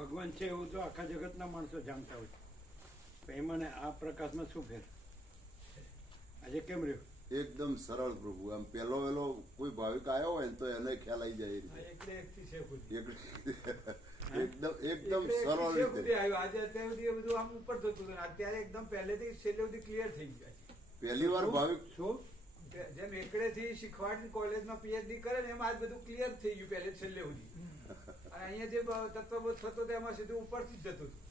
ભગવાન છે એવું તો આખા જગતના માણસો જાણતા હોય છે. એમાં આ પ્રકાશમાં શું ફેર આજે કેમ રહ્યો? એકદમ સરળ પ્રભુ. આમ પેલો વેલો કોઈ ભાવિક આવ્યો હોય ને તો એને ખ્યાલ આવી જાય એકદમ સરળ રીતે. આજે અત્યાર સુધી બધું આમ ઉપર થતું હતું, અત્યારે એકદમ પહેલેથી છેલ્લે સુધી ક્લિયર થઈ ગયા છે. પહેલી વાર ભાવિક શું જેમ એકડેથી શીખવાડી કોલેજમાં પીએચડી કરે ને એમ આજ બધું ક્લિયર થઈ ગયું પહેલે છેલ્લે સુધી. અને અહીંયા જે તત્વબોધ થતો હતો એમાં સીધું ઉપરથી જ જતું હતું.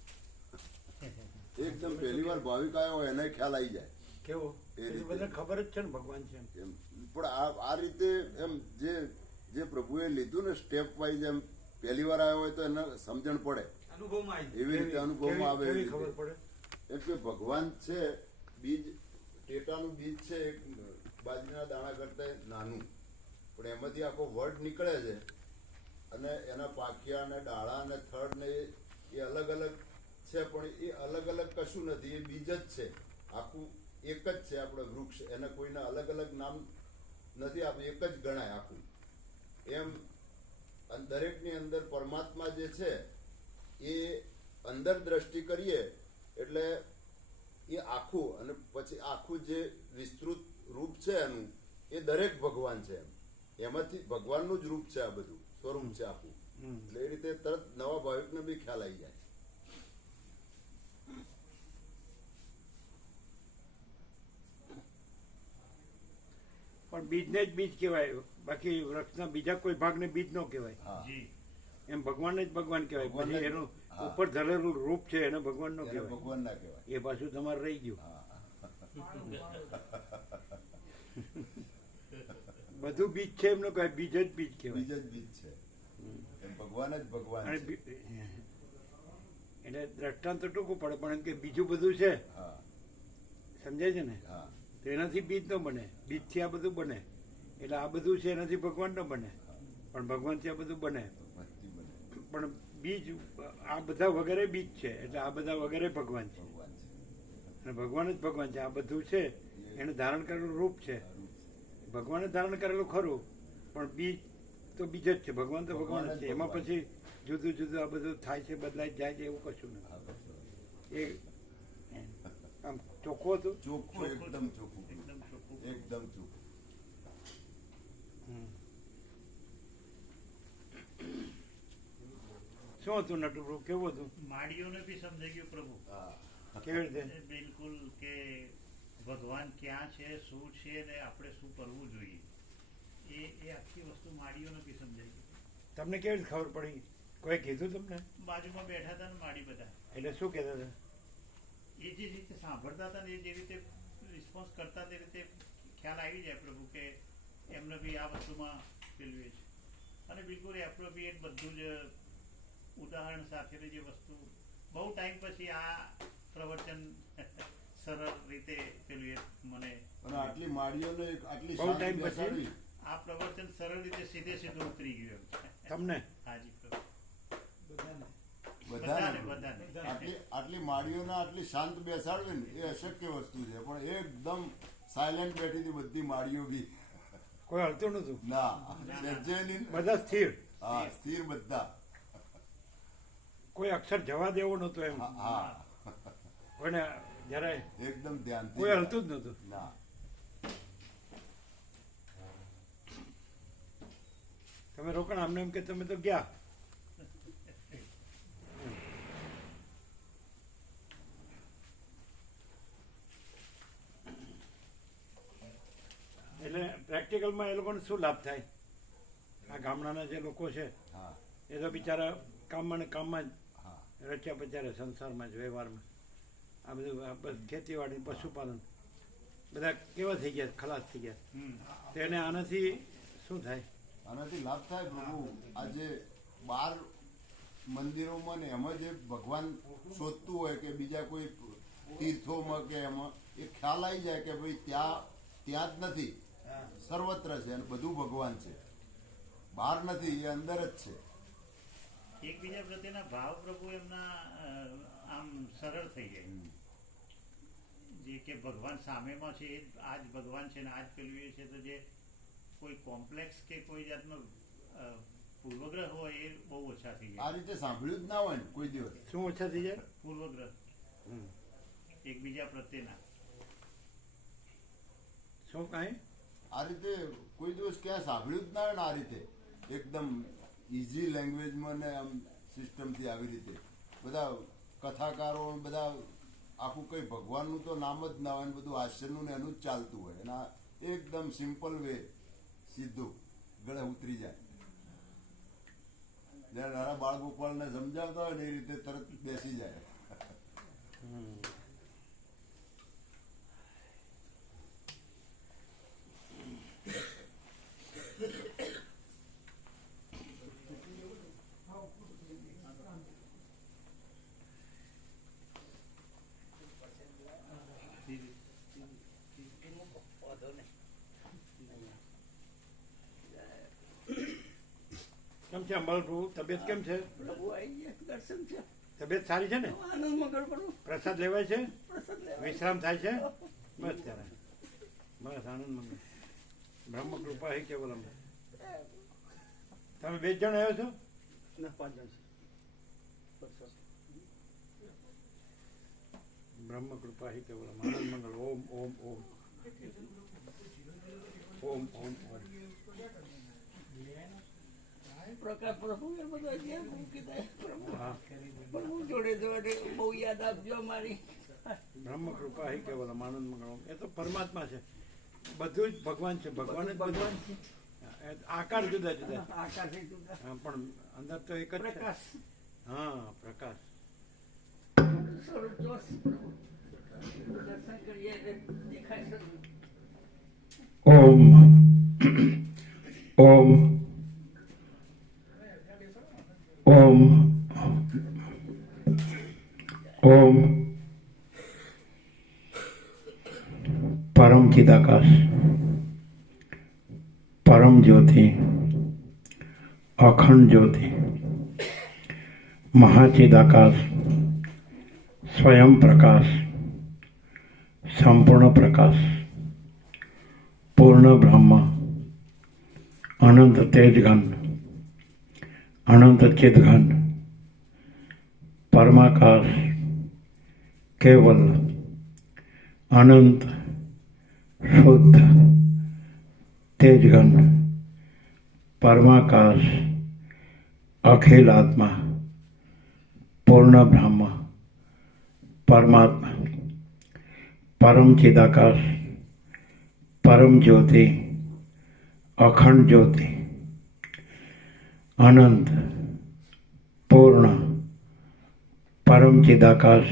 એકદમ પહેલી વાર ભાવિક આવ્યો હોય એને ખ્યાલ આવી જાય કેવો એ રીતે. બધા ખબર જ છે ને ભગવાન છે એમ. એમ પણ આ રીતે એમ જે પ્રભુએ લીધું ને સ્ટેપ વાઇઝ, એમ પહેલી વાર આવ્યો હોય તો એને સમજણ પડે, અનુભવમાં આવી એવી રીતે અનુભવમાં આવે. કેવી એવી ખબર રીતે. પડે? એમ કે ભગવાન છે, બીજ ટેટાનું બીજ છે એક બાજરીના દાણા કરતા નાનું, પણ એમાંથી આખો વડ નીકળે છે અને એના પાંખિયા ને ડાળા ને થડ ને એ અલગ અલગ છે, પણ એ અલગ અલગ કશું નથી, એ બીજ જ છે. આખું એક જ છે આપણે વૃક્ષ, એને કોઈના અલગ અલગ નામ નથી, આપણે એક જ ગણાય આખું. એમ દરેકની અંદર પરમાત્મા જે છે એ અંદર દ્રષ્ટિ કરીએ એટલે એ આખું, અને પછી આખું જે વિસ્તૃત રૂપ છે એનું, એ દરેક ભગવાન છે. એમાંથી ભગવાનનું જ રૂપ છે, આ બધું સ્વરૂપ છે આખું. એટલે એ રીતે તરત નવા ભાવિકને બી ખ્યાલ આવી જાય. પણ બીજને જ બીજ કહેવાય, બાકી વૃક્ષના બીજા કોઈ ભાગને બીજ ન કહેવાય. હા, એમ ભગવાનને જ ભગવાન કહેવાય. ભગવાનને પછી જ. એનું હા. ઉપર ધરેલું રૂપ છે એને ભગવાન ન એને કહેવાય. ભગવાન ના કહેવાય. એ પાછું તમારે રહી ગયું. હા. બધું બીજ છે એમનો કહેવાય, બીજ જ બીજ કહેવાય. બીજ જ બીજ છે, એમ ભગવાન જ ભગવાન અને છે. એટલે દ્રષ્ટાંત તો ટૂંકું પડે, પણ એમ કે બીજું બધું છે, હા સમજાય છે ને? હા તો એનાથી બીજ ન બને, બીજથી આ બધું બને. એટલે આ બધું છે એનાથી ભગવાન ન બને, પણ ભગવાનથી આ બધું બને. ભક્તિ બને. પણ બીજ આ બધા વગેરે બીજ છે, એટલે આ બધા વગેરે ભગવાન છે. ભગવાન છે. અને ભગવાન જ ભગવાન છે. આ બધું છે એને ધારણ કરેલું રૂપ છે. આ રૂપ છે. ભગવાને ધારણ કરેલું ખરું, પણ બીજ તો બીજ જ છે. ભગવાન તો ભગવાન જ છે. એમાં ભગવાન. પછી જુદું જુદું આ બધું થાય છે, બદલાય જાય છે, એવું કશું નથી. હા, બસ. એ આમ ચોખ્ખું હતું. ચોખ્ખું, એકદમ ચોખ્ખું, એકદમ ચોખ્ખું. શું હતું નટુભાઈ, કેવું હતું? માળીઓને બી સમજાઈ ગયું પ્રભુ. હા. કેવી રીતે? એ બિલકુલ કે ભગવાન ક્યાં છે, શું છે ને આપણે શું કરવું જોઈએ, એ આખી વસ્તુ માળીઓને બી સમજાઈ ગઈ. તમને કેવી રીતે ખબર પડી? કોઈ કીધું તમને? બાજુમાં બેઠા હતા ને માળી બધા, એટલે શું કહેતા હતા? એ જે રીતે સાંભળતા હતા ને એ જે રીતે રિસ્પોન્સ કરતા તે રીતે ખ્યાલ આવી જાય પ્રભુ કે એમને બી આ વસ્તુમાં પેલું એ છે. અને બિલકુલ એપ્રોપ્રિએટ બધું જ ઉદાહરણ સાથેની જે વસ્તુ, બહુ ટાઈમ પછી આ પ્રવચન સરળ રીતે પેલું એ મને અને આટલી માળીઓને આટલી બહુ શાંતિ ટાઈમ પછી? બેસાડવી. આ પ્રવચન સરળ રીતે સીધે સીધું ઉતરી ગયું એમ છે. તમને? હાજી પ્રભુ. બધાને બધાને. આટલી માળીઓને આટલી શાંત બેસાડવી ને એ અશક્ય વસ્તુ છે, પણ એકદમ સાયલેન્ટ બેઠી હતી બધી માળીઓ બી. કોઈ હલતું નતું? ના, સહેજે નહીં. બધા સ્થિર. હા, સ્થિર બધા. કોઈ અક્ષર જવા દેવો નતો એમ. હા, હા, કોઈને જરાય એકદમ ધ્યાનથી. કોઈ હલતું જ નતું. ના. તમે રોકાણ આમને એમ કે તમે તો ગયા. એટલે પ્રેક્ટિકલમાં એ લોકોને શું લાભ થાય? આ ગામડાના જે લોકો છે હા, એ તો બિચારા કામમાં ને કામમાં હા, જ રચ્યા પચ્યા સંસારમાં જ, વ્યવહારમાં. આ બધું આ બસ ખેતીવાડી, પશુપાલન બધા કેવા થઈ ગયા, ખલાસ થઈ ગયા. તો એને આનાથી શું થાય? આનાથી લાભ થાય પ્રભુ. આજે 12 મંદિરોમાં ને એમાં જે ભગવાન શોધતું હોય કે બીજા કોઈ તીર્થોમાં કે એમાં, એ ખ્યાલ આવી જાય કે ભાઈ ત્યાં જ નથી, સર્વત્ર છે અને બધું ભગવાન છે, બહાર નથી, એ અંદર જ છે. એકબીજા પ્રત્યેના ભાવ પ્રભુ એમના આમ સરળ થઈ જાય. જે કે ભગવાન સામેમાં છે એ આ જ ભગવાન છે ને આ જ પેલું એ છે, તો જે કોઈ કોમ્પ્લેક્સ કે કોઈ જાતનો પૂર્વગ્રહ હોય એ બહુ ઓછા થઈ આ જાય. રીતે સાંભળ્યું જ ના હોય ને કોઈ દિવસ. શું ઓછા થઈ જાય? પૂર્વગ્રહ હમ. એકબીજા પ્રત્યેના. શું કાંઈ? આ રીતે કોઈ દિવસ ક્યાં સાંભળ્યું જ ના હોય ને આ રીતે એકદમ ઇઝી લેંગ્વેજમાં ને આમ સિસ્ટમથી આવી રીતે બધા કથાકારો બધા આખું કંઈ ભગવાનનું તો નામ જ ના હોય ને બધું હાસ્યનું ને એનું જ ચાલતું હોય અને આ એકદમ સિમ્પલ વે સીધું ગળે ઉતરી જાય. જ્યારે નાના બાળ ગોપાલને સમજાવતા હોય ને એ રીતે તરત બેસી જાય. કેમ છે અંબાલાલ પ્રભુ? તબિયત કેમ છે? પ્રભુ આવી ગયા, દર્શન છે. તબિયત સારી છે ને? આનંદ મંગળ કરું, પ્રસાદ લેવાય છે? પ્રસાદ લેવાય. વિશ્રામ થાય છે? બસ ત્યારે બસ આનંદ મંગળ. બ્રહ્મ કૃપા હે કેવલમ. તમે 2 જણ આવ્યો છો? ના, 5 જણ છે. બ્રહ્મ કૃપા હે કેવલમ. આનંદ મંગળ. ઓમ ઓમ ઓમ ઓમ ઓમ ઓમ. પ્રકાશ પ્રભુ એ બધા ગયા મૂકી દે. પ્રભુ હા. પ્રભુ જોડે જોડે બહુ યાદ આપજો અમારી. બ્રહ્મ કૃપા હે કેવલમ. આનંદ મંગળ. એ તો પરમાત્મા છે. બધું જ ભગવાન છે. ભગવાન જ ભગવાન છે. આકાર જુદા જુદા. આકાશી જુદા. હા, પણ અંદર તો એક જ છે. પ્રકાશ હા, પ્રકાશ. સ્વરૂપ જોશ પ્રભુ. દર્શન કરીએ એટલે દેખાય છે. ઓમ ઓમ ઓમ ઓમ परम चिदाकाश परम ज्योति अखंड ज्योति महाचिदाकाश स्वयं प्रकाश संपूर्ण प्रकाश पूर्ण ब्रह्म अनंत तेजघन अनंत चिदघन परमाकाश केवल अनंत शुद्ध तेजघन परमाकाश अखिल आत्मा पूर्ण ब्रह्म परमात्मा परम चिदाकाश परम ज्योति अखंड ज्योति अनंत पूर्ण परम चिदाकाश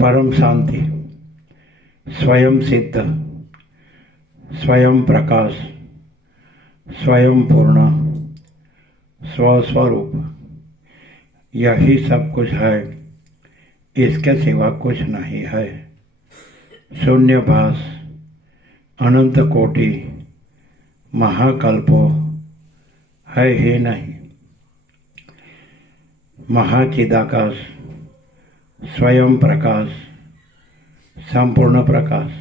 परम शांति स्वयं सिद्ध स्वयं प्रकाश स्वयं पूर्ण स्वस्वरूप यही सब कुछ है, इसके सिवा कुछ नहीं है। शून्यभास अनंत कोटि महाकल्पो है ही नहीं। महाचिदाकाश स्वयं प्रकाश संपूर्ण प्रकाश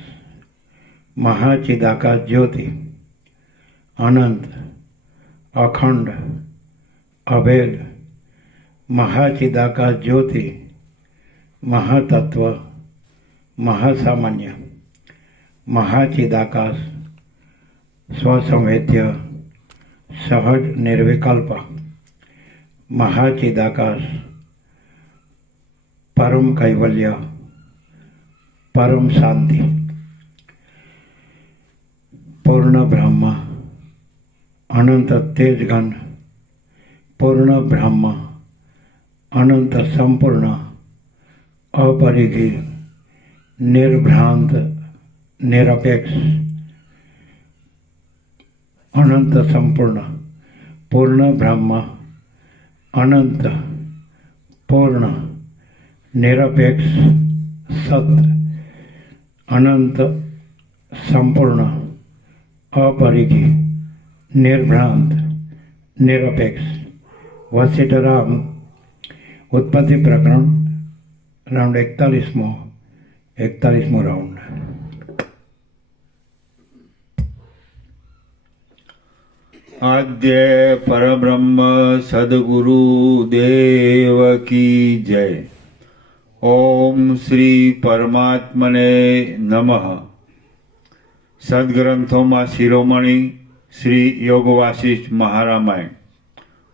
महाचिदाकाश ज्योति अनंत अखंड अभेद महाचिदाकाश ज्योति महातत्व महासामान्य महाचिदाकाश स्वसंवेद्य सहज निर्विकल्प महाचिदाकाश परम कैवल्य परम शांति पूर्ण ब्रह्म अनंत तेजघन पूर्ण ब्रह्म अनंत संपूर्ण अपरिघी निर्भ्रांत निरपेक्ष अनंत संपूर्ण पूर्ण ब्रह्म अनंत पूर्ण निरपेक्ष सत्य अनंत संपूर्ण अपरिघी निर्भ्रांत निरपेक्ष वशिष्ठराम उत्पत्ति प्रकरण राउंड 41मो राउंड। આદ્ય પરબ્રહ્મ સદગુરુ દેવ કી જય. ઓમ શ્રી પરમાત્મને નમઃ. સદગ્રંથોમાં શિરોમણી શ્રી યોગ વાસિષ્ઠ મહારામાયણ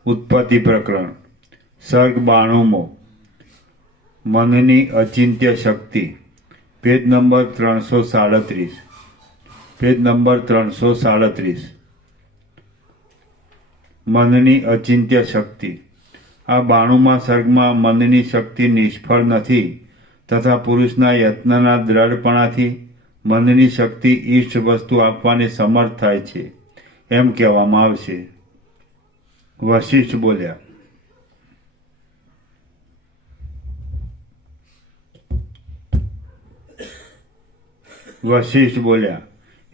ઉત્પત્તિ પ્રકરણ સર્ગ 92મો મનની અચિંત્ય શક્તિ પેજ નંબર 337. Page number 337. મનની અચિંત્ય શક્તિ. આ 92મા સર્ગમાં મનની શક્તિ નિષ્ફળ નથી તથા પુરુષના યત્નના દ્રઢપણાથી મનની શક્તિ ઈષ્ટ વસ્તુ આપવાને સમર્થ થાય છે એમ કહેવામાં આવશે. વશિષ્ઠ બોલ્યા,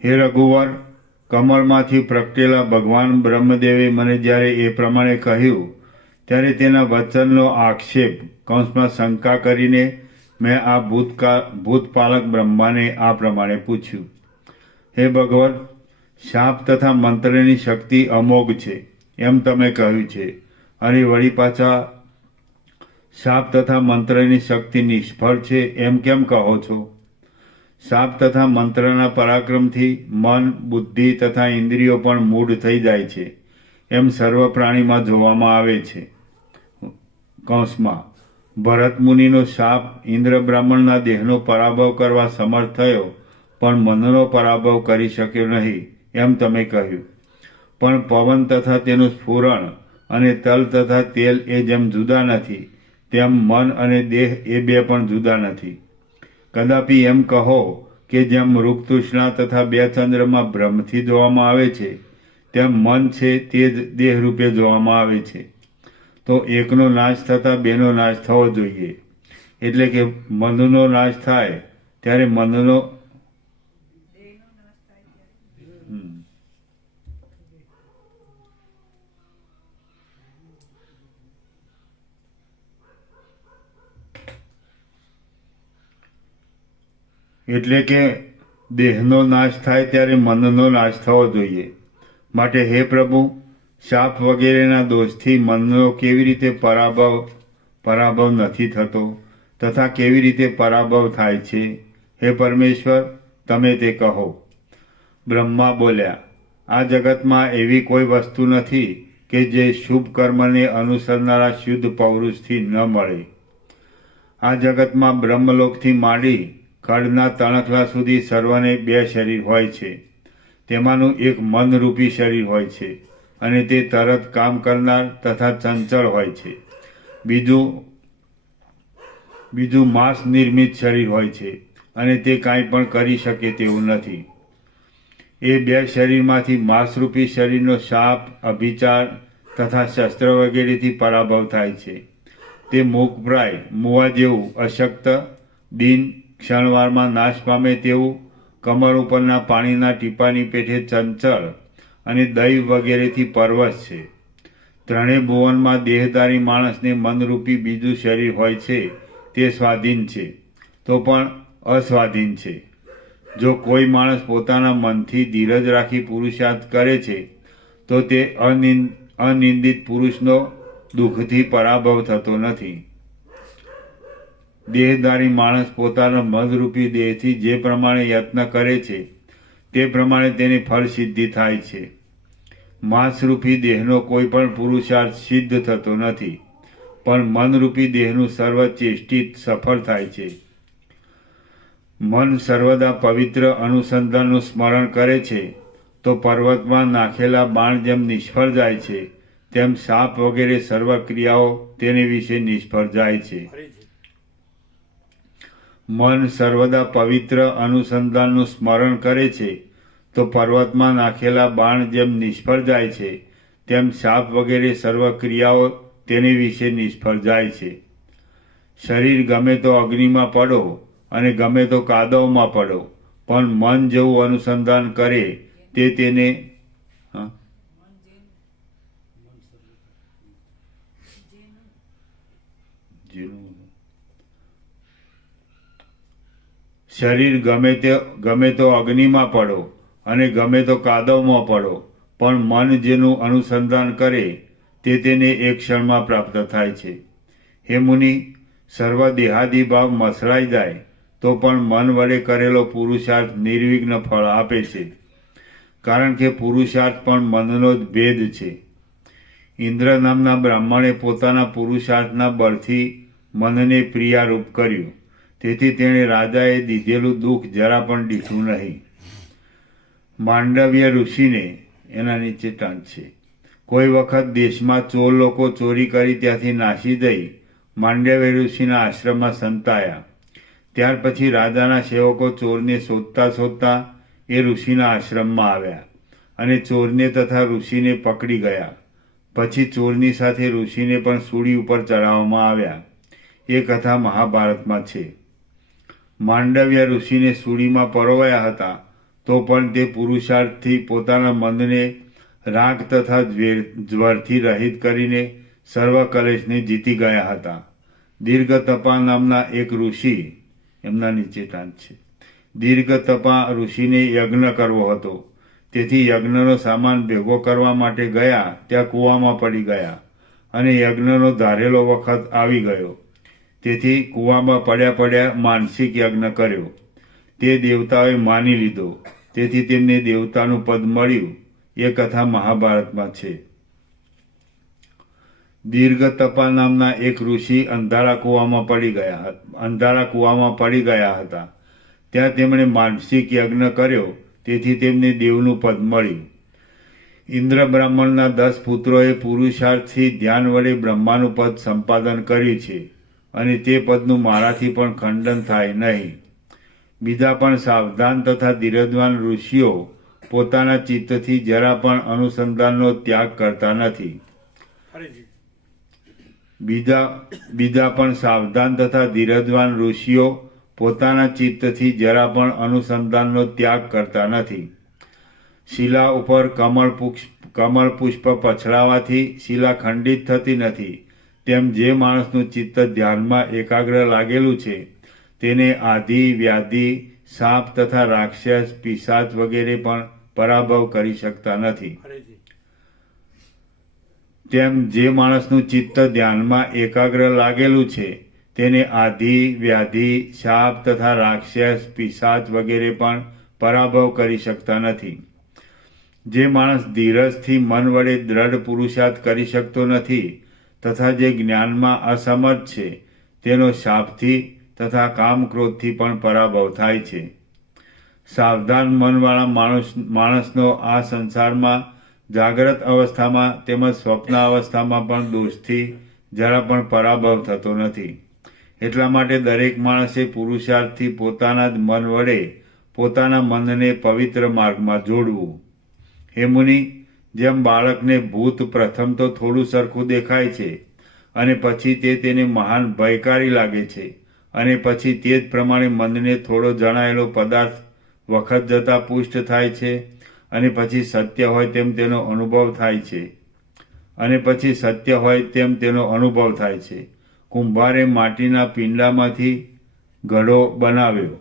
હે રઘુવર, કમળમાંથી પ્રગટેલા ભગવાન બ્રહ્મદેવે મને જ્યારે એ પ્રમાણે કહ્યું ત્યારે તેના વચનનો આક્ષેપ કૌંસમાં શંકા કરીને મેં આ ભૂતપાલક બ્રહ્માને આ પ્રમાણે પૂછ્યું, હે ભગવન, શાપ તથા મંત્રની શક્તિ અમોઘ છે એમ તમે કહ્યું છે, અને વળી પાછા શાપ તથા મંત્રની શક્તિ નિષ્ફળ છે એમ કેમ કહો છો? શાપ તથા મંત્રના પરાક્રમથી મન, બુદ્ધિ તથા ઇન્દ્રિયો પણ મૂઢ થઈ જાય છે એમ સર્વ પ્રાણીમાં જોવામાં આવે છે. કૌંસમાં ભરત મુનિનો શાપ ઇન્દ્ર બ્રાહ્મણના દેહનો પરાભવ કરવા સમર્થ થયો પણ મનનો પરાભવ કરી શક્યો નહીં એમ તમે કહ્યું. પણ પવન તથા તેનું સ્ફુરણ અને તલ તથા તેલ એ જેમ જુદા નથી તેમ મન અને દેહ એ બે પણ જુદા નથી. કદાપી એમ કહો કે જેમ મૃગતૃષ્ણા તથા બે ચંદ્રમાં ભ્રમથી જોવામાં આવે છે તેમ મન છે તે જ દેહ રૂપે જોવામાં આવે છે. તો એકનો નાશ થતાં બેનો નાશ થવો જોઈએ. એટલે કે મનનો નાશ થાય ત્યારે મનનો એટલે કે દેહનો નાશ થાય ત્યારે મનનો નાશ થવો જોઈએ. માટે હે પ્રભુ, શાપ વગેરેના દોષથી મનનો કેવી રીતે પરાભવ નથી થતો તથા કેવી રીતે પરાભવ થાય છે? હે પરમેશ્વર, તમે તે કહો. બ્રહ્મા બોલ્યા, આ જગતમાં એવી કોઈ વસ્તુ નથી કે જે શુભ કર્મને અનુસરનારા શુદ્ધ પૌરુષથી ન મળે. આ જગતમાં બ્રહ્મલોકથી માંડી ખડના તણખલા સુધી સર્વને બે શરીર હોય છે. તેમાંનું એક મનરૂપી શરીર હોય છે અને તે તરત કામ કરનાર તથા ચંચળ હોય છે. બીજું માંસ નિર્મિત શરીર હોય છે અને તે કાંઈ પણ કરી શકે તેવું નથી. એ બે શરીરમાંથી માંસરૂપી શરીરનો શાપ, અભિચાર તથા શસ્ત્ર વગેરેથી પરાભવ થાય છે. તે મૂકપ્રાય, મુવા જેવું, અશક્ત, દીન, ક્ષણવારમાં નાશ પામે તેવું, કમર ઉપરના પાણીના ટીપાની પેઠે ચંચળ અને દૈવ વગેરેથી પરવશ છે. ત્રણેય ભુવનમાં દેહધારી માણસને મનરૂપી બીજું શરીર હોય છે તે સ્વાધીન છે તો પણ અસ્વાધીન છે. જો કોઈ માણસ પોતાના મનથી ધીરજ રાખી પુરુષાર્થ કરે છે તો તે અનિંદિત પુરુષનો દુઃખથી પરાભવ થતો નથી. દેહધારી માણસ પોતાના મનરૂપી દેહથી જે પ્રમાણે યત્ન કરે છે તે પ્રમાણે તેની ફળ સિદ્ધિ થાય છે. માંસરૂપી દેહનો કોઈ પણ પુરુષાર્થ સિદ્ધ થતો નથી, પણ મનરૂપી દેહનું સર્વચેષ્ટિત સફળ થાય છે. મન સર્વદા પવિત્ર અનુસંધાનનું સ્મરણ કરે છે તો પર્વતમાં નાખેલા બાણ જેમ નિષ્ફળ જાય છે તેમ શાપ વગેરે સર્વ ક્રિયાઓ તેને વિશે નિષ્ફળ જાય છે. મન સર્વદા પવિત્ર અનુસંધાનનું સ્મરણ કરે છે તો પર્વતમાં નાખેલા બાણ જેમ નિષ્ફળ જાય છે તેમ શાપ વગેરે સર્વ ક્રિયાઓ તેની વિશે નિષ્ફળ જાય છે. શરીર ગમે તો અગ્નિમાં પડો અને ગમે તો કાદવમાં પડો, પણ મન જેવું અનુસંધાન કરે તે તેને શરીર ગમે તો અગ્નિમાં પડો અને ગમે તો કાદવમાં પડો, પણ મન જેનું અનુસંધાન કરે તે તેને એક ક્ષણમાં પ્રાપ્ત થાય છે. હે મુનિ, સર્વ દેહાદી ભાવ મસળાઈ જાય તો પણ મન વડે કરેલો પુરુષાર્થ નિર્વિઘ્ન ફળ આપે છે, કારણ કે પુરુષાર્થ પણ મનનો જ ભેદ છે. ઇન્દ્ર નામના બ્રાહ્મણે પોતાના પુરુષાર્થના બળથી મનને પ્રિયારૂપ કર્યું, તેથી તેણે રાજાએ દીધેલું દુઃખ જરા પણ દીઠું નહીં. માંડવ્ય ઋષિને, એના નીચે ટાંચ છે, કોઈ વખત દેશમાં ચોર લોકો ચોરી કરી ત્યાંથી નાસી જઈ માંડવ્ય ઋષિના આશ્રમમાં સંતાયા. ત્યાર પછી રાજાના સેવકો ચોરને શોધતા શોધતા એ ઋષિના આશ્રમમાં આવ્યા અને ચોરને તથા ઋષિને પકડી ગયા. પછી ચોરની સાથે ઋષિને પણ સૂળી ઉપર ચડાવવામાં આવ્યા. એ કથા મહાભારતમાં છે. માંડવ્ય ઋષિને સૂળીમાં પરોવાયા હતા તો પણ તે પુરુષાર્થથી પોતાના મનને રાગ તથા જ્વરથી રહિત કરીને સર્વ કલેશને જીતી ગયા હતા. દીર્ઘ તપા નામના એક ઋષિ, એમના નીચે ટાંચ છે, દીર્ઘ તપા ઋષિને યજ્ઞ કરવો હતો. તેથી યજ્ઞનો સામાન ભેગો કરવા માટે ગયા ત્યાં કૂવામાં પડી ગયા અને યજ્ઞનો ધારેલો વખત આવી ગયો. તેથી કૂવામાં પડ્યા માનસિક યજ્ઞ કર્યો. તે દેવતાઓએ માની લીધો, તેથી તેમને દેવતાનું પદ મળ્યું. એ કથા મહાભારતમાં છે. દીર્ઘ તપા નામના એક ઋષિ અંધારા કૂવામાં પડી ગયા હતા. ત્યાં તેમણે માનસિક યજ્ઞ કર્યો, તેથી તેમને દેવનું પદ મળ્યું. ઇન્દ્ર બ્રાહ્મણના 10 પુત્રોએ પુરુષાર્થથી ધ્યાન વડે બ્રહ્માનું પદ સંપાદન કર્યું છે અને તે પદનું મારાથી પણ ખંડન થાય નહીં. બીજા પણ સાવધાન તથા ધીરજવાન ઋષિઓ પોતાના ચિત્તથી જરા પણ અનુસંધાનનો ત્યાગ કરતા નથી. બીજા પણ સાવધાન તથા ધીરજવાન ઋષિઓ પોતાના ચિત્તથી જરા પણ અનુસંધાનનો ત્યાગ કરતા નથી. શિલા ઉપર કમળ પુષ્પ પછડાવાથી શિલા ખંડિત થતી નથી, તેમ જે માણસનું ચિત્ત ધ્યાનમાં એકાગ્ર લાગેલું છે તેને આધિ, વ્યાધિ, સાપ તથા રાક્ષસ, પિશાચ વગેરે પણ પરાભવ કરી શકતા નથી. તેમ જે માણસનું ચિત્ત ધ્યાનમાં એકાગ્ર લાગેલું છે તેને આધિ, વ્યાધિ, શાપ તથા રાક્ષસ, પિશાચ વગેરે પણ પરાભવ કરી શકતા નથી. જે માણસ ધીરજથી મન વડે દ્રઢ પુરુષાર્થ કરી શકતો નથી તથા જે જ્ઞાનમાં અસમર્થ છે તેનો શાપથી તથા કામ ક્રોધથી પણ પરાભવ થાય છે. સાવધાન મનવાળા માણસનો આ સંસારમાં જાગ્રત અવસ્થામાં તેમજ સ્વપ્ન અવસ્થામાં પણ દોષથી જરા પણ પરાભવ થતો નથી. એટલા માટે દરેક માણસે પુરુષાર્થથી પોતાના જ મન વડે પોતાના મનને પવિત્ર માર્ગમાં જોડવું. હે મુનિ, જેમ બાળકને ભૂત પ્રથમ તો થોડું સરખું દેખાય છે અને પછી તેને મહાન ભયકારી લાગે છે અને પછી તે જ પ્રમાણે મનને થોડો જણાયેલો પદાર્થ વખત જતા પુષ્ટ થાય છે અને પછી સત્ય હોય તેમ તેનો અનુભવ થાય છે. કુંભારે માટીના પિંડામાંથી ઘડો બનાવ્યો,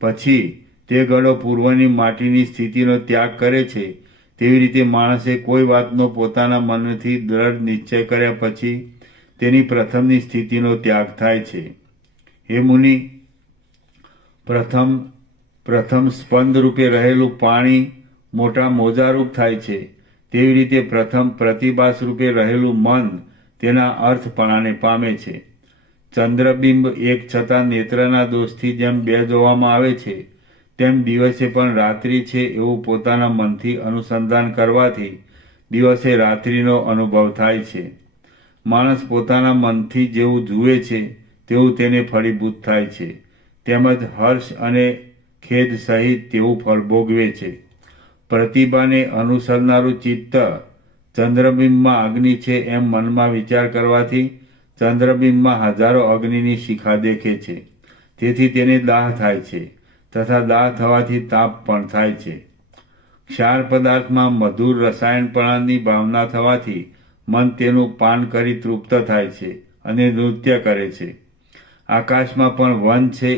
પછી તે ઘડો પૂર્વની માટીની સ્થિતિનો ત્યાગ કરે છે. તેવી રીતે માણસે કોઈ વાતનો પોતાના મનથી દ્રઢ નિશ્ચય કર્યા પછી તેની પ્રથમની સ્થિતિનો ત્યાગ થાય છે. હે મુનિ, પ્રથમ સ્પંદ રૂપે રહેલું પાણી મોટા મોજારૂપ થાય છે, તેવી રીતે પ્રથમ પ્રતિભાસ રૂપે રહેલું મન તેના અર્થપણાને પામે છે. ચંદ્રબિંબ એક છતાં નેત્રના દોષથી જેમ બે જોવામાં આવે છે તેમ દિવસે પણ રાત્રિ છે એવું પોતાના મનથી અનુસંધાન કરવાથી દિવસે રાત્રિનો અનુભવ થાય છે. માણસ પોતાના મનથી જેવું જુએ છે તેવું તેને ફળીભૂત થાય છે, તેમજ હર્ષ અને ખેદ સહિત તેવું ફળ ભોગવે છે. પ્રતિભાને અનુસરનારું ચિત્ત ચંદ્રબિંબમાં અગ્નિ છે એમ મનમાં વિચાર કરવાથી ચંદ્રબિંબમાં હજારો અગ્નિની શિખા દેખે છે, તેથી તેને દાહ થાય છે તથા દાહ થવાથી તાપ પણ થાય છે. ક્ષાર પદાર્થમાં મધુર રસાયણપણાની ભાવના થવાથી મન તેનું પાન કરી તૃપ્ત થાય છે અને નૃત્ય કરે છે. આકાશમાં પણ વન છે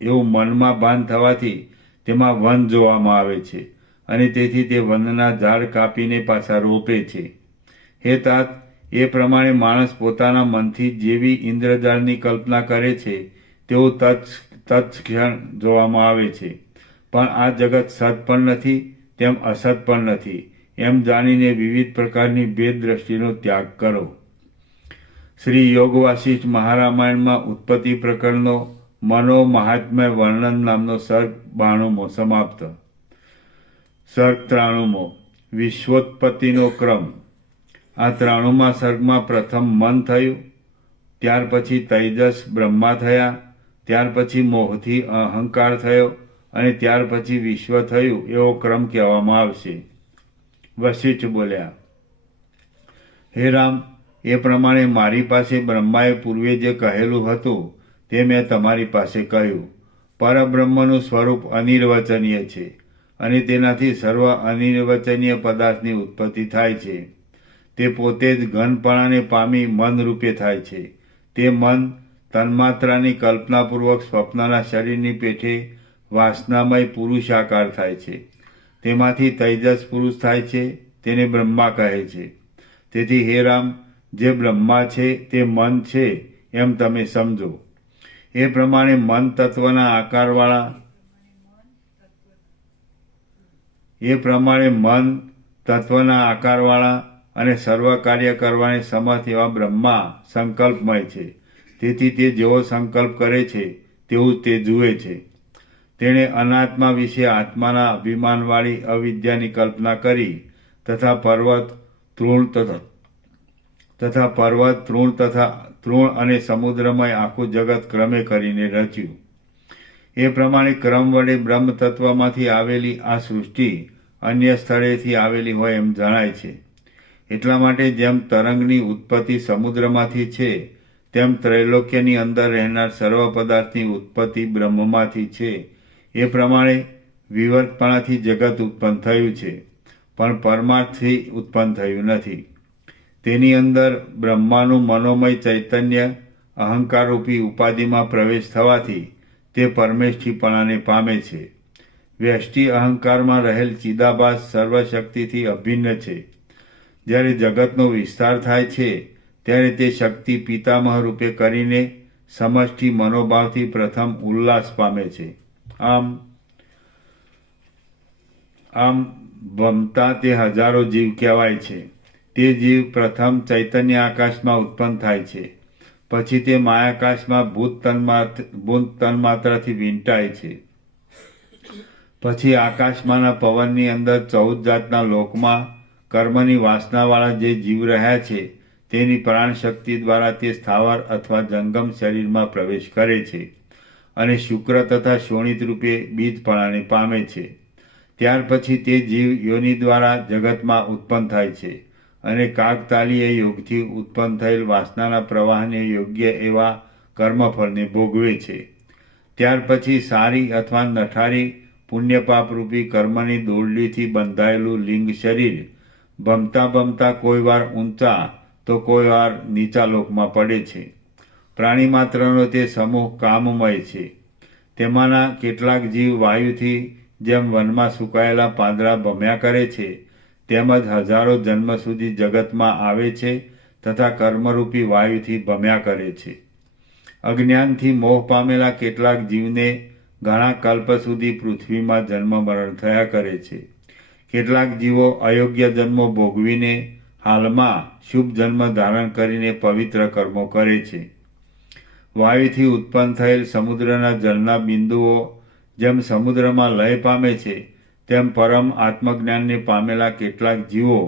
એવું મનમાં ભાન થવાથી તેમાં વન જોવામાં આવે છે અને તેથી તે વનના ઝાડ કાપીને પાછા રોપે છે. હે તાત, એ પ્રમાણે માણસ પોતાના મનથી જેવી ઇન્દ્રજાળની કલ્પના કરે છે તેવું તત્ક્ષણ જોવામાં આવે છે. પણ આ જગત સત પણ નથી તેમ અસત પણ નથી એમ જાણીને વિવિધ પ્રકારની ભેદ દ્રષ્ટિનો ત્યાગ કરો. શ્રી યોગ વાસિષ્ઠ મહારામાયણમાં ઉત્પત્તિ પ્રકરણનો મનો મહાત્મ્ય વર્ણન નામનો સર્ગ 92મો સમાપ્ત. સર્ગ 93મો વિશ્વોત્પત્તિનો ક્રમ. આ 93મા સર્ગમાં પ્રથમ મન થયું, ત્યાર પછી તૈજસ બ્રહ્મા થયા, ત્યાર પછી મોહથી અહંકાર થયો અને ત્યાર પછી વિશ્વ થયું એવો ક્રમ કહેવામાં આવશે. વશિષ્ઠ બોલ્યા, હે રામ, એ પ્રમાણે મારી પાસે બ્રહ્માએ પૂર્વે જે કહેલું હતું તે મેં તમારી પાસે કહ્યું. પરબ્રહ્મનું સ્વરૂપ અનિર્વચનીય છે અને તેનાથી સર્વ અનિર્વચનીય પદાર્થની ઉત્પત્તિ થાય છે. તે પોતે જ ઘનપણાને પામી મન રૂપે થાય છે. તે મન તન્માત્રાની કલ્પનાપૂર્વક સ્વપ્નના શરીરની પેઠે વાસનામય પુરુષાકાર થાય છે. તેમાંથી તૈજસ પુરુષ થાય છે, તેને બ્રહ્મા કહે છે. તેથી હે રામ, જે બ્રહ્મા છે તે મન છે એમ તમે સમજો. એ પ્રમાણે મન તત્વના આકારવાળા અને સર્વ કાર્ય કરવાને સમર્થ એવા બ્રહ્મા સંકલ્પમય છે. તેથી તે જેવો સંકલ્પ કરે છે તેવું તે જુએ છે. તેણે અનાત્મા વિશે આત્માના અભિમાનવાળી અવિદ્યાની કલ્પના કરી તથા પર્વત તૃણ અને સમુદ્રમય આખું જગત ક્રમે કરીને રચ્યું. એ પ્રમાણે ક્રમ વડે બ્રહ્મ તત્વમાંથી આવેલી આ સૃષ્ટિ અન્ય સ્થળેથી આવેલી હોય એમ જણાય છે. એટલા માટે જેમ તરંગની ઉત્પત્તિ સમુદ્રમાંથી છે તેમ ત્રૈલોક્યની અંદર રહેનાર સર્વ પદાર્થની ઉત્પત્તિ બ્રહ્મમાંથી છે. એ પ્રમાણે વિવર્તપણાથી જગત ઉત્પન્ન થયું છે, પણ પરમાર્થથી ઉત્પન્ન થયું નથી. તેની અંદર બ્રહ્માનું મનોમય ચૈતન્ય અહંકારરૂપી ઉપાધિમાં પ્રવેશ થવાથી તે પરમેષ્ઠીપણાને પામે છે. વ્યષ્ટિ અહંકારમાં રહેલ ચિદાભાસ સર્વશક્તિથી અભિન્ન છે. જ્યારે જગતનો વિસ્તાર થાય છે ત્યારે તે શક્તિ પિતામહ રૂપે કરીને સમષ્ટિ મનોભાવથી પ્રથમ ઉલ્લાસ પામે છે. આમ ભમતા તે હજારો જીવ કહેવાય છે. તે જીવ પ્રથમ ચૈતન્ય આકાશમાં ઉત્પન્ન થાય છે, પછી તે માયાકાશમાં ભૂત તન્માત્રાથી વીંટાય છે, પછી આકાશમાંના પવનની અંદર 14 જાતના લોકમાં કર્મની વાસનાવાળા જે જીવ રહ્યા છે તેની પ્રાણ શક્તિ દ્વારા તે સ્થાવર અથવા જંગમ શરીરમાં પ્રવેશ કરે છે અને શુક્ર તથા શોણિત રૂપે બીજપણાને પામે છે. ત્યાર પછી તે જીવ યોનિ દ્વારા જગતમાં ઉત્પન્ન થાય છે અને કાકતાલીય યોગથી ઉત્પન્ન થયેલ વાસનાના પ્રવાહને યોગ્ય એવા કર્મફળને ભોગવે છે. ત્યાર પછી સારી અથવા નઠારી પુણ્યપાપરૂપી કર્મની દોરડીથી બંધાયેલું લિંગ શરીર ભમતા કોઈ વાર ઊંચા તો કોઈ વાર નીચા લોકમાં પડે છે. પ્રાણી માત્રનો તે સમૂહ કામમય છે. તેમાંના કેટલાક જીવ વાયુથી જેમ વનમાં સુકાયેલા પાંદડા ભમ્યા કરે છે તેમજ હજારો જન્મ સુધી જગતમાં આવે છે તથા કર્મરૂપી વાયુથી ભમ્યા કરે છે. અજ્ઞાનથી મોહ પામેલા કેટલાક જીવને ઘણા કલ્પ સુધી પૃથ્વીમાં જન્મ મરણ થયા કરે છે. કેટલાક જીવો અયોગ્ય જન્મો ભોગવીને હાલમાં શુભ જન્મ ધારણ કરીને પવિત્ર કર્મો કરે છે. વાયુથી ઉત્પન્ન થયેલ સમુદ્રના જળના બિંદુઓ જેમ સમુદ્રમાં લય પામે છે તેમ પરમ આત્મજ્ઞાનને પામેલા કેટલાક જીવો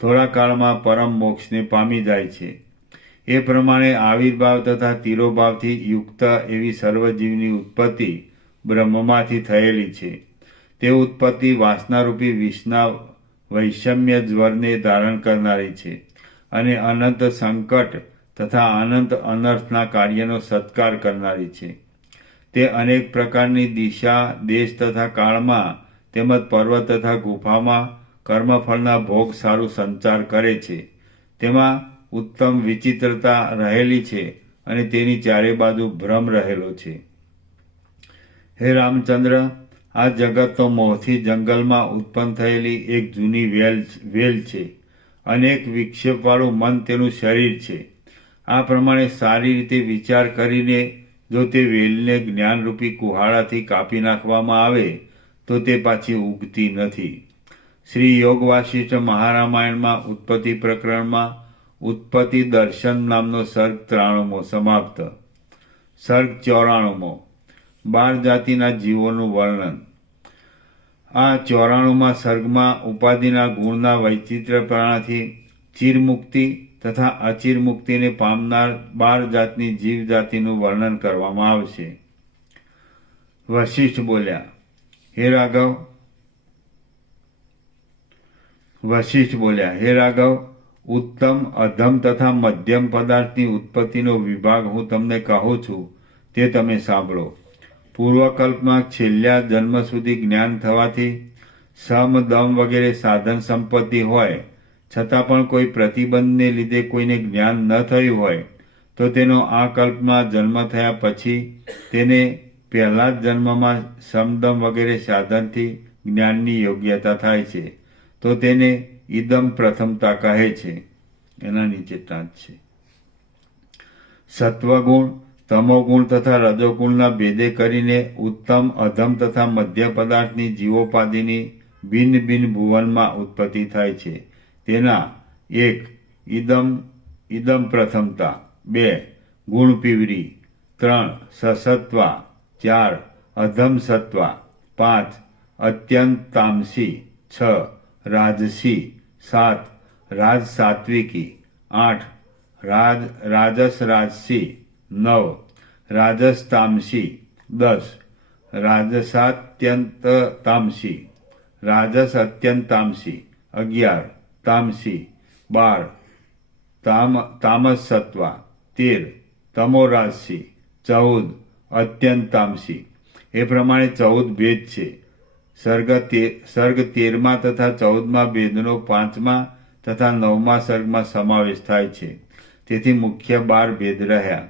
થોડા કાળમાં પરમ મોક્ષને પામી જાય છે. એ પ્રમાણે આવિર્ભાવ તથા તિરોભાવથી યુક્ત એવી સર્વજીવની ઉત્પત્તિ બ્રહ્મમાંથી થયેલી છે. તે ઉત્પત્તિ વાસનારૂપી વિષના વૈષમ્ય જ્વરને ધારણ કરનારી છે અને અનંત સંકટ તથા અનંત અનર્થના કાર્યનો સત્કાર કરનારી છે. તે અનેક પ્રકારની દિશા, દેશ તથા કાળમાં તેમજ પર્વત તથા ગુફામાં કર્મફળના ભોગ સારું સંચાર કરે છે. તેમાં ઉત્તમ વિચિત્રતા રહેલી છે અને તેની ચારે બાજુ ભ્રમ રહેલો છે. હે રામચંદ્ર, આ જગતનો મોહથી જંગલમાં ઉત્પન્ન થયેલી એક જૂની વેલ છે. અનેક વિક્ષેપવાળું મન તેનું શરીર છે. આ પ્રમાણે સારી રીતે વિચાર કરીને જો તે વેલને જ્ઞાનરૂપી કુહાડાથી કાપી નાખવામાં આવે તો તે પાછી ઉગતી નથી. શ્રી યોગ વાસિષ્ઠ મહારામાયણમાં ઉત્પત્તિ પ્રકરણમાં ઉત્પત્તિ દર્શન નામનો સર્ગ 93મો સમાપ્ત. સર્ગ 94મો 12 જાતિના જીવોનું વર્ણન. આ 94મા સર્ગમાં ઉપાધિના ગુણના વૈચિત્ર્યપણાથી ચિરમુક્તિ તથા અચિરમુક્તિને પામનાર 12 જાતની જીવજાતિનું વર્ણન કરવામાં આવશે. વશિષ્ઠ બોલ્યા, હે રાઘવ, ઉત્તમ, અધમ તથા મધ્યમ પદાર્થની ઉત્પત્તિનો વિભાગ હું તમને કહું છું તે તમે સાંભળો. પૂર્વકલ્પમાં છેલ્લા જન્મ સુધી જ્ઞાન થવાથી સમ, દમ વગેરે સાધન સંપત્તિ હોય છતાં પણ કોઈ પ્રતિબંધને લીધે કોઈને જ્ઞાન ન થયું હોય તો તેનો આ કલ્પમાં જન્મ થયા પછી તેને પહેલા જ જન્મમાં સમદમ વગેરે સાધનથી જ્ઞાનની યોગ્યતા થાય છે તો તેને ઇદમ પ્રથમતા કહે છે. એના નીચે ટાંચ છે. સત્વગુણ, તમોગુણ તથા રજોગુણના ભેદે કરીને ઉત્તમ, અધમ તથા મધ્ય પદાર્થની જીવોપાધિની ભિન્ન ભિન્ન ભુવનમાં ઉત્પત્તિ થાય છે. તેના 1. ઇદમ પ્રથમતા, 2. ગુણ પીવરી, 3. સસત્વા, 4. અધમ સત્વા, 5. અત્યંત તામસી, 6. રાજસી, 7. રાજ સાત્વિકી, 8. રાજસ રાજસી, 9. રાજસ તામસી, 10. રાજસાત્યંત તામસી, રાજસ અત્યંત તામસી, 11. તામસી, 12. તામસ સત્વા, 13. તમોરાજસી, 14. અત્યંત તામસી. એ પ્રમાણે 14 ભેદ છે. સર્ગ 13મા તથા 14મા ભેદનો 5મા તથા 9મા સર્ગમાં સમાવેશ થાય છે. તેથી મુખ્ય 12 ભેદ રહ્યા.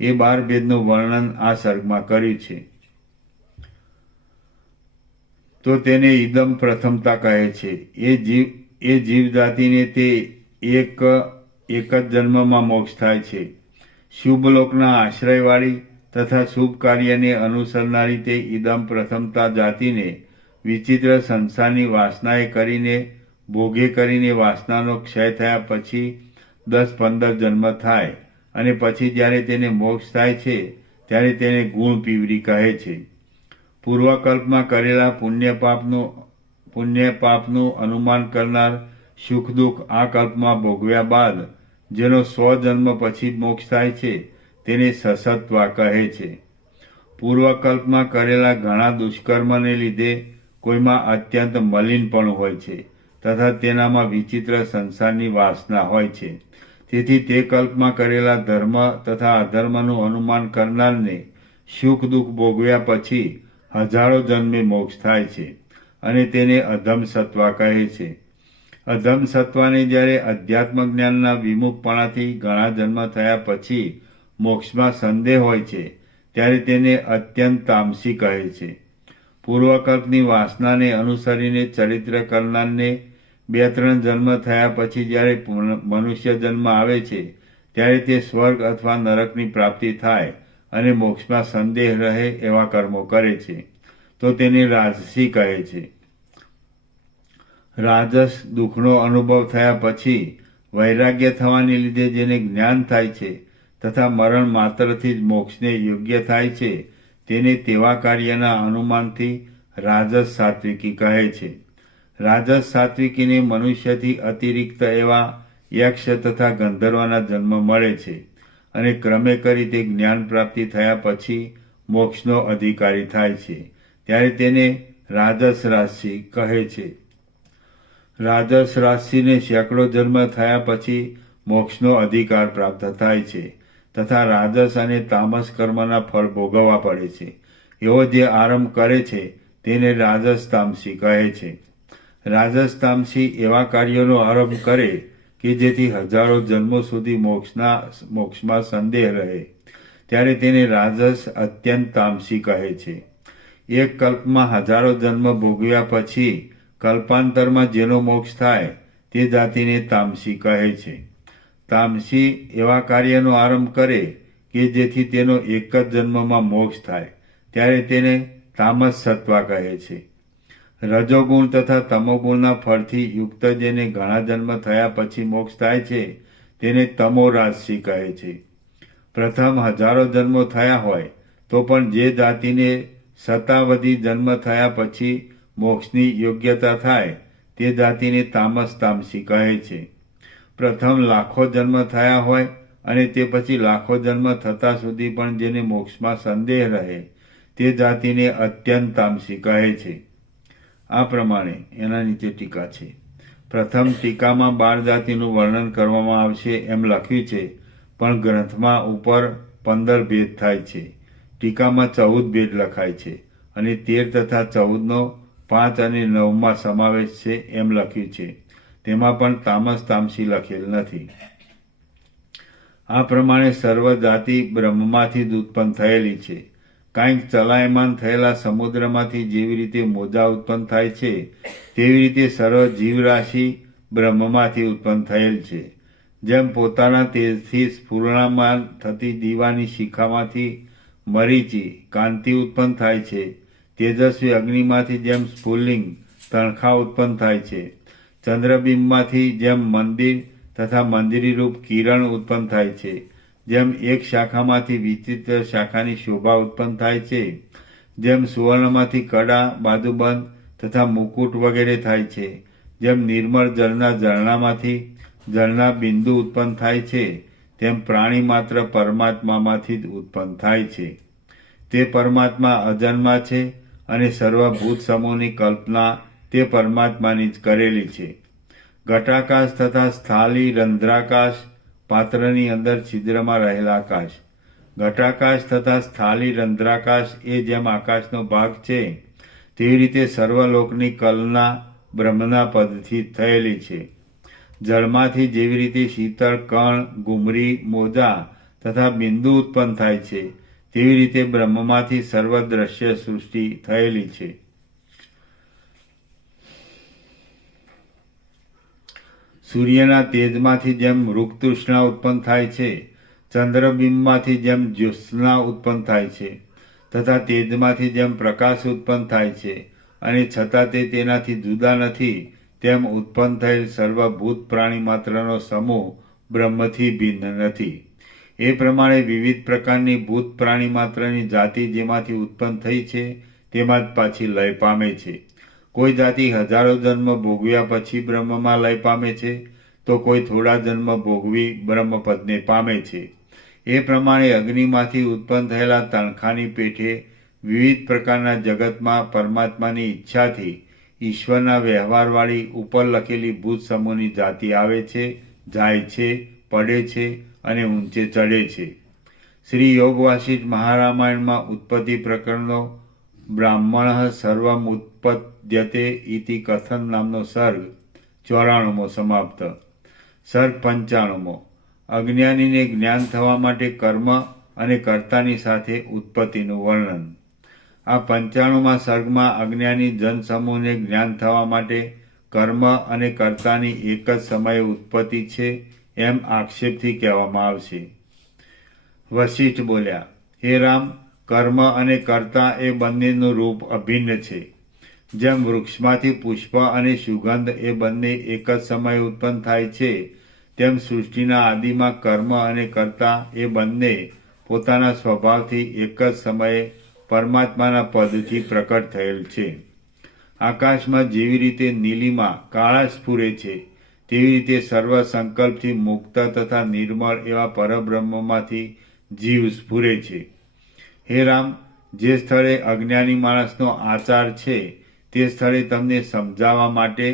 એ 12 ભેદનું વર્ણન આ સર્ગમાં કર્યું છે. તો તેને ઇદમ પ્રથમતા કહે છે. એ જીવજાતિને તે એક જ જન્મમાં મોક્ષ થાય છે. શુભ લોકના આશ્રયવાળી તથા શુભ કાર્યને અનુસરનારી તે ઇદમ પ્રથમતા જાતિને વિચિત્ર સંસારની વાસનાએ કરીને ભોગે કરીને વાસનાનો ક્ષય થયા પછી 10-15 જન્મ થાય અને પછી જ્યારે તેને મોક્ષ થાય છે ત્યારે તેને ગુણ પીવરી કહે છે. પૂર્વકલ્પમાં કરેલા પુણ્ય પાપનું અનુમાન કરનાર સુખ દુઃખ આ કલ્પમાં ભોગવ્યા બાદ જેનો 100 જન્મ પછી મોક્ષ થાય છે તેને સસત્વા કહે છે. પૂર્વકલ્પમાં કરેલા ઘણા દુષ્કર્મને લીધે કોઈમાં અત્યંત મલિનપણ હોય છે તથા તેનામાં વિચિત્ર સંસારની વાસના હોય છે. તેથી તે કલ્પમાં કરેલા ધર્મ તથા અધર્મનું અનુમાન કરનારને સુખ દુઃખ ભોગવ્યા પછી હજારો જન્મે મોક્ષ થાય છે અને તેને અધમ સત્વા કહે છે. અધમ સત્વાને જ્યારે અધ્યાત્મ જ્ઞાનના વિમુખપણાથી ઘણા જન્મ થયા પછી મોક્ષમાં સંદેહ હોય છે ત્યારે તેને અત્યંત તામસી કહે છે. પૂર્વકલ્પની વાસનાને અનુસરીને ચરિત્ર કરનારને 2-3 જન્મ થયા પછી જ્યારે મનુષ્ય જન્મ આવે છે ત્યારે તે સ્વર્ગ અથવા નરકની પ્રાપ્તિ થાય અને મોક્ષમાં સંદેહ રહે એવા કર્મો કરે છે તો તેને રાજસી કહે છે. રાજસ દુઃખનો અનુભવ થયા પછી વૈરાગ્ય થવાને લીધે જેને જ્ઞાન થાય છે તથા મરણ માત્રથી જ મોક્ષને યોગ્ય થાય છે તેને તેવા કાર્યના અનુમાનથી રાજસ સાત્વિકી કહે છે. રાજસ સાત્વિકીને મનુષ્યથી અતિરિક્ત એવા યક્ષ તથા ગંધર્વના જન્મ મળે છે અને ક્રમે કરી તે જ્ઞાન પ્રાપ્તિ થયા પછી મોક્ષનો અધિકારી થાય છે ત્યારે તેને રાજસ રાશિ કહે છે. રાજસ રાશિને સેંકડો જન્મ થયા પછી મોક્ષનો અધિકાર પ્રાપ્ત થાય છે તથા રાજસ અને તામસ કર્મના ફળ ભોગવવા પડે છે. એવો જે આરંભ કરે છે તેને રાજસ તામસી કહે છે. રાજસ તામસી એવા કાર્યોનો આરંભ કરે કે જેથી હજારો જન્મો સુધી મોક્ષમાં સંદેહ રહે ત્યારે તેને રાજસ અત્યંત તામસી કહે છે. એક કલ્પમાં હજારો જન્મ ભોગવ્યા પછી કલ્પાંતરમાં જેનો મોક્ષ થાય તે જાતિને તામસી કહે છે. તામસી એવા કાર્યનો આરંભ કરે કે જેથી તેનો એક જ જન્મમાં મોક્ષ થાય ત્યારે તેને તામસ સત્વા કહે છે. રજોગુણ તથા તમોગુણના ફળથી યુક્ત જેને ઘણા જન્મ થયા પછી મોક્ષ થાય છે તેને તમો રાજસી કહે છે. પ્રથમ હજારો જન્મો થયા હોય તો પણ જે જાતિને શતાવધિ જન્મ થયા પછી મોક્ષની યોગ્યતા થાય તે જાતિને તામસ તામસી કહે છે. પ્રથમ લાખો જન્મ થયા હોય અને તે પછી લાખો જન્મ થતા સુધી પણ જેને મોક્ષમાં સંદેહ રહે તે જાતિને અત્યંત તામસી કહે છે. આ પ્રમાણે એના નીચે ટીકા છે. પ્રથમ ટીકામાં 12 જાતિનું વર્ણન કરવામાં આવશે એમ લખ્યું છે, પણ ગ્રંથમાં ઉપર 15 ભેદ થાય છે. ટીકામાં 14 ભેદ લખાય છે અને 13 તથા 14નો 5 અને 9માં સમાવેશ છે એમ લખ્યું છે. તેમાં પણ તામસ તામસી લખેલ નથી. આ પ્રમાણે સર્વ જાતિ બ્રહ્મમાંથી જ ઉત્પન્ન થયેલી છે. કાંઈક ચલાયમાન થયેલા સમુદ્રમાંથી જેવી રીતે મોજા ઉત્પન્ન થાય છે તેવી રીતે સર્વ જીવરાશિ બ્રહ્મમાંથી ઉત્પન્ન થયેલ છે. જેમ પોતાના તેજથી સ્ફુરણામાન થતી દીવાની શિખામાંથી મરીચી કાંતિ ઉત્પન્ન થાય છે, તેજસ્વી અગ્નિમાંથી જેમ સ્ફુલ્લિંગ તણખા ઉત્પન્ન થાય છે, ચંદ્રબિંબમાંથી જેમ મંદિર તથા મંદિરી રૂપ કિરણ ઉત્પન્ન થાય છે, જેમ એક શાખામાંથી વિચિત્ર શાખાની શોભા ઉત્પન્ન થાય છે, જેમ સુવર્ણમાંથી કડા બાજુબંધ તથા મુકુટ વગેરે થાય છે, જેમ નિર્મળ જળના ઝરણામાંથી જળના બિંદુ ઉત્પન્ન થાય છે, તેમ પ્રાણી માત્ર પરમાત્મામાંથી જ ઉત્પન્ન થાય છે. તે પરમાત્મા અજન્મા છે અને સર્વભૂત સમૂહની કલ્પના તે પરમાત્માની જ કરેલી છે. ઘટાકાશ તથા સ્થાલી રંધ્રાકાશ પાત્રની અંદર છિદ્રમાં રહેલા આકાશ. ઘટાકાશ તથા સ્થાલી રંધ્રાકાશ એ જેમ આકાશનો ભાગ છે તેવી રીતે સર્વલોકની કલ્પના બ્રહ્મના પદથી થયેલી છે. જળમાંથી જેવી રીતે શીતળ કણ ઘુમરી મોજા તથા બિંદુ ઉત્પન્ન થાય છે તેવી રીતે બ્રહ્મમાંથી સર્વ દ્રશ્ય સૃષ્ટિ થયેલી છે. સૂર્યના તેજમાંથી જેમ મૃગતૃષ્ણા ઉત્પન્ન થાય છે, ચંદ્રબિંબમાંથી જેમ જ્યોત્સના ઉત્પન્ન થાય છે તથા તેજમાંથી જેમ પ્રકાશ ઉત્પન્ન થાય છે અને છતાં તે તેનાથી જુદા નથી, તેમ ઉત્પન્ન થયેલ સર્વભૂત પ્રાણી માત્રનો સમૂહ બ્રહ્મથી ભિન્ન નથી. એ પ્રમાણે વિવિધ પ્રકારની ભૂત પ્રાણી માત્રની જાતિ જેમાંથી ઉત્પન્ન થઈ છે તેમાં જ પાછી લય પામે છે. કોઈ જાતિ હજારો જન્મ ભોગવ્યા પછી બ્રહ્મમાં લય પામે છે તો કોઈ થોડા જન્મ ભોગવી બ્રહ્મપદને પામે છે. એ પ્રમાણે અગ્નિમાંથી ઉત્પન્ન થયેલા તણખાની પેઠે વિવિધ પ્રકારના જગતમાં પરમાત્માની ઈચ્છાથી ઈશ્વરના વ્યવહારવાળી ઉપર લખેલી ભૂત સમૂહની જાતિ આવે છે, જાય છે, પડે છે અને ઊંચે ચડે છે. શ્રી યોગ વાસિષ્ઠ મહારામાયણમાં ઉત્પત્તિ પ્રકરણનો બ્રાહ્મણ સર્વમુત્પદ્યતે ઇતિ કથન નામનો સર્ગ 94મો સમાપ્ત. સર્ગ 95મો. અજ્ઞાનીને જ્ઞાન થવા માટે કર્મ અને કર્તાની સાથે ઉત્પત્તિનું વર્ણન. આ 95મા સર્ગમાં અજ્ઞાની જનસમૂહને જ્ઞાન થવા માટે કર્મ અને કર્તાની એક જ સમયે ઉત્પત્તિ છે એમ આક્ષેપથી કહેવામાં આવશે. વશિષ્ઠ બોલ્યા, હે રામ, કર્મ અને કર્તા એ બંનેનું રૂપ અભિન્ન છે. જેમ વૃક્ષમાંથી પુષ્પ અને સુગંધ એ બંને એક જ સમયે ઉત્પન્ન થાય છે, તેમ સૃષ્ટિના આદિમાં કર્મ અને કર્તા એ બંને પોતાના સ્વભાવથી એક જ સમયે પરમાત્માના પદથી પ્રકટ થયેલ છે. આકાશમાં જેવી રીતે નીલિમા કાળા સ્ફુરે છે તેવી રીતે સર્વ સંકલ્પથી મુક્ત તથા નિર્મળ એવા પરબ્રહ્મમાંથી જીવ સ્ફુરે છે. હે રામ, જે સ્થળે અજ્ઞાની માણસનો આચાર છે તે સ્થળે તમને સમજાવવા માટે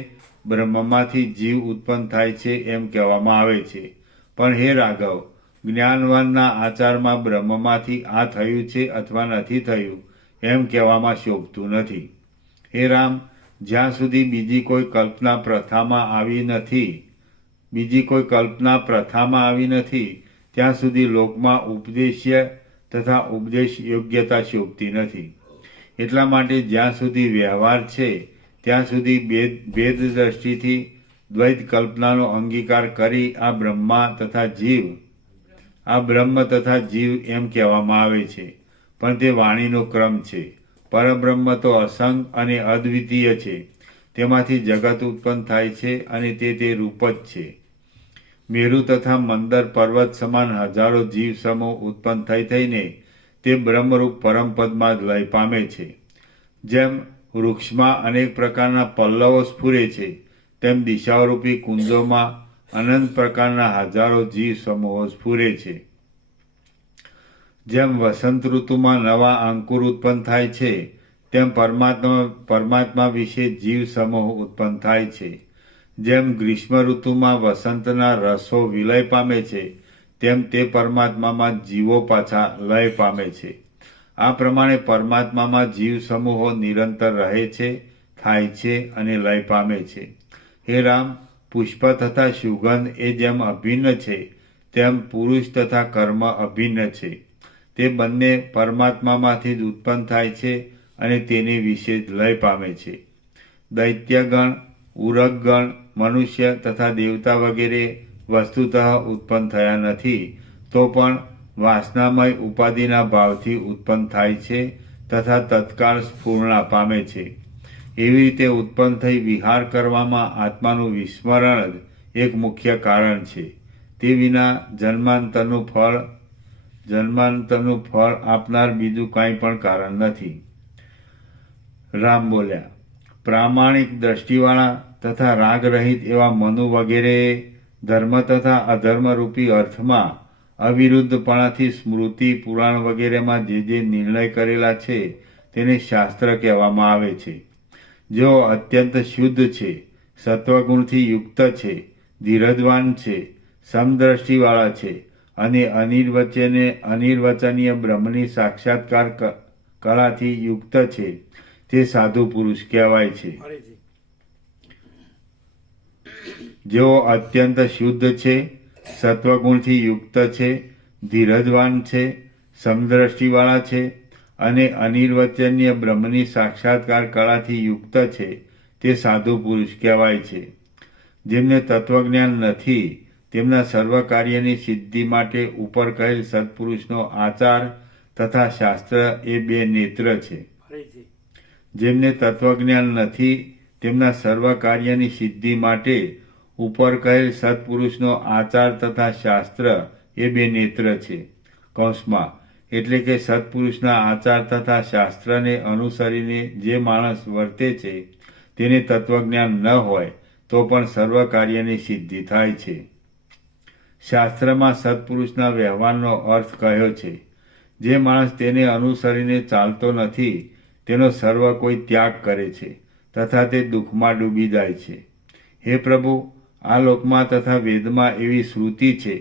બ્રહ્મમાંથી જીવ ઉત્પન્ન થાય છે એમ કહેવામાં આવે છે. પણ હે રાઘવ, જ્ઞાનવાનના આચારમાં બ્રહ્મમાંથી આ થયું છે અથવા નથી થયું એમ કહેવામાં શોભતું નથી. હે રામ, જ્યાં સુધી બીજી કોઈ કલ્પના પ્રથામાં આવી નથી ત્યાં સુધી લોકમાં ઉપદેશ્ય તથા ઉપદેશ યોગ્યતા શોભતી નથી. એટલા માટે જ્યાં સુધી વ્યવહાર છે ત્યાં સુધી ભેદ દ્રષ્ટિથી દ્વૈત કલ્પનાનો અંગીકાર કરી આ બ્રહ્મ તથા જીવ એમ કહેવામાં આવે છે, પણ તે વાણીનો ક્રમ છે. પરબ્રહ્મ તો અસંગ અને અદ્વિતીય છે, તેમાંથી જગત ઉત્પન્ન થાય છે અને તે રૂપ જ છે. મેરુ તથા મંદર પર્વત સમાન હજારો જીવ સમૂહ ઉત્પન્ન થઈને તે બ્રહ્મરૂપ પરમપદમાં લય પામે છે. જેમ વૃક્ષમાં અનેક પ્રકારના પલ્લવો સ્ફુરે છે, તેમ દિશાઓરૂપી કુંજોમાં અનંત પ્રકારના હજારો જીવ સમૂહો સ્ફુરે છે. જેમ વસંત ઋતુમાં નવા અંકુર ઉત્પન્ન થાય છે, તેમ પરમાત્મા વિશે જીવ સમૂહ ઉત્પન્ન થાય છે. જેમ ગ્રીષ્મ ઋતુમાં વસંતના રસો વિલય પામે છે, તેમ તે પરમાત્મામાં જીવો પાછા લય પામે છે. આ પ્રમાણે પરમાત્મામાં જીવ સમૂહો નિરંતર રહે છે, થાય છે અને લય પામે છે. હે રામ, પુષ્પ તથા સુગંધ એ જેમ અભિન્ન છે, તેમ પુરુષ તથા કર્મ અભિન્ન છે. તે બંને પરમાત્મામાંથી જ ઉત્પન્ન થાય છે અને તેની વિશે જ લય પામે છે. દૈત્યગણ, ઉરગગણ, મનુષ્ય તથા દેવતા વગેરે વસ્તુતઃ ઉત્પન્ન થયા નથી, તો પણ વાસનામય ઉપાધિના ભાવથી ઉત્પન્ન થાય છે તથા તત્કાળ સ્ફૂર્ણા પામે છે. એવી રીતે ઉત્પન્ન થઈ વિહાર કરવામાં આત્માનું વિસ્મરણ જ એક મુખ્ય કારણ છે. તે વિના જન્માંતરનું ફળ આપનાર બીજું કાંઈ પણ કારણ નથી. રામ બોલ્યા, પ્રામાણિક દ્રષ્ટિવાળા તથા રાગરહિત એવા મનુ વગેરેએ ધર્મ તથા અધર્મ રૂપી અર્થમાં અવિરુદ્ધપણાથી સ્મૃતિ પુરાણ વગેરેમાં જે નિર્ણય કરેલા છે તેને શાસ્ત્ર કહેવામાં આવે છે. જેઓ અત્યંત શુદ્ધ છે, સત્વગુણથી યુક્ત છે, ધીરજવાન છે, સમદ્રષ્ટિવાળા છે અને અનિર્વચનીય બ્રહ્મની સાક્ષાત્કાર કળાથી યુક્ત છે, તે સાધુ પુરુષ કહેવાય છે. જેઓ અત્યંત શુદ્ધ છે, સત્વગુણથી યુક્ત છે, ધીરજવાન છે, સમદ્રષ્ટિવાળા છે અને અનિર્વચનીય બ્રહ્મની સાક્ષાત્કાર કળાથી યુક્ત છે, તે સાધુ પુરુષ કહેવાય છે. જેમને તત્વજ્ઞાન નથી, તેમના સર્વ કાર્યની સિદ્ધિ માટે ઉપર કહેલ સત્પુરુષનો આચાર તથા શાસ્ત્ર એ બે નેત્ર છે. જેમને તત્વજ્ઞાન નથી, તેમના સર્વ કાર્યની સિદ્ધિ માટે ઉપર કહેલ સત્પુરુષનો આચાર તથા શાસ્ત્ર એ બે નેત્ર છે. કૌંસમાં એટલે કે સત્પુરુષના આચાર તથા શાસ્ત્રને અનુસરીને જે માણસ વર્તે છે, તેને તત્વજ્ઞાન ન હોય તો પણ સર્વ કાર્યની સિદ્ધિ થાય છે. શાસ્ત્રમાં સત્પુરુષના વ્યવહારનો અર્થ કહ્યો છે. જે માણસ તેને અનુસરીને ચાલતો નથી, તેનો સર્વ કોઈ ત્યાગ કરે છે તથા તે દુઃખમાં ડૂબી જાય છે. હે પ્રભુ, આ લોકમાં તથા વેદમાં એવી શ્રુતિ છે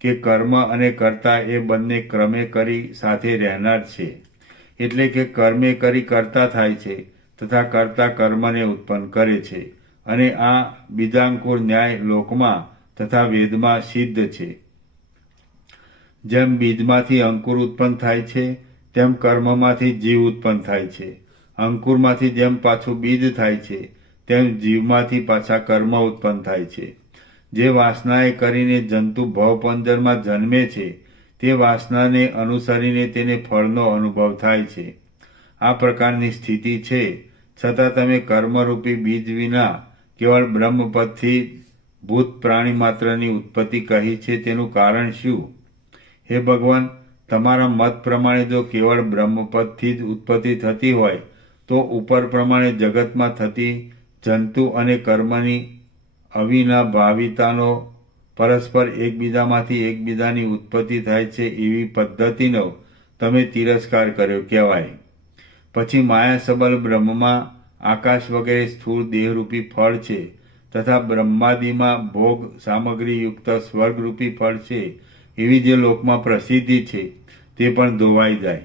કે કર્મ અને કર્તા એ બંને ક્રમે કરી સાથે રહેનાર છે. એટલે કે કર્મે કરી કર્તા થાય છે તથા કર્તા કર્મને ઉત્પન્ન કરે છે, અને આ બીજાંકુર ન્યાય લોકમાં તથા વેદમાં સિદ્ધ છે. જેમ બીજમાંથી અંકુર ઉત્પન્ન થાય છે, તેમ કર્મમાંથી જીવ ઉત્પન્ન થાય છે. અંકુરમાંથી જેમ પાછું બીજ થાય છે, તેમ જીવમાંથી પાછા કર્મ ઉત્પન્ન થાય છે. જે વાસનાએ કરીને જંતુ ભવપંજરમાં જન્મે છે, તે વાસનાને અનુસરીને તેને ફળનો અનુભવ થાય છે. આ પ્રકારની સ્થિતિ છે, છતાં તમે કર્મરૂપી બીજ વિના કેવળ બ્રહ્મપદથી ભૂત પ્રાણી માત્રની ઉત્પત્તિ કહી છે, તેનું કારણ શું? હે ભગવાન, તમારા મત પ્રમાણે જો કેવળ બ્રહ્મપદથી જ ઉત્પત્તિ થતી હોય, તો ઉપર પ્રમાણે જગતમાં થતી જંતુ અને કર્મની અવિનાભાવિતાનો પરસ્પર એકબીજામાંથી એકબીજાની ઉત્પત્તિ થાય છે એવી પદ્ધતિનો તમે તિરસ્કાર કર્યો કહેવાય. પછી માયા સબલ બ્રહ્મમાં આકાશ વગેરે સ્થૂળ દેહરૂપી ફળ છે તથા બ્રહ્માદિમાં ભોગ સામગ્રી યુક્ત સ્વર્ગરૂપી ફળ છે, એવી જે લોકમાં પ્રસિદ્ધિ છે તે પણ ધોવાઈ જાય.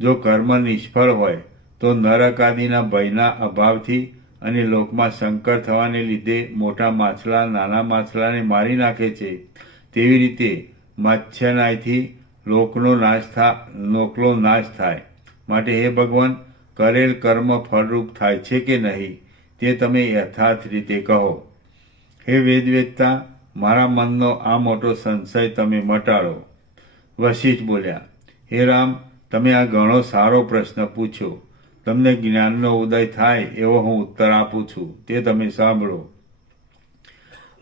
જો કર્મ નિષ્ફળ હોય તો નરક આદિના ભયના અભાવથી અને લોકમાં સંકર થવાને લીધે મોટા માછલા નાના માછલાને મારી નાખે છે, તેવી રીતે માત્સ્યનાયથી લોકનો નાશ થાય. માટે હે ભગવાન, કરેલ કર્મ ફળરૂપ થાય છે કે નહીં તે તમે યથાર્થ રીતે કહો. હે વેદવેદતા, મારા મનનો આ મોટો સંશય તમે મટાડો. વશિષ્ઠ બોલ્યા, હે રામ, તમે આ ઘણો સારો પ્રશ્ન પૂછ્યો. તમને જ્ઞાનનો ઉદય થાય એવો હું ઉત્તર આપું છું, તે તમે સાંભળો.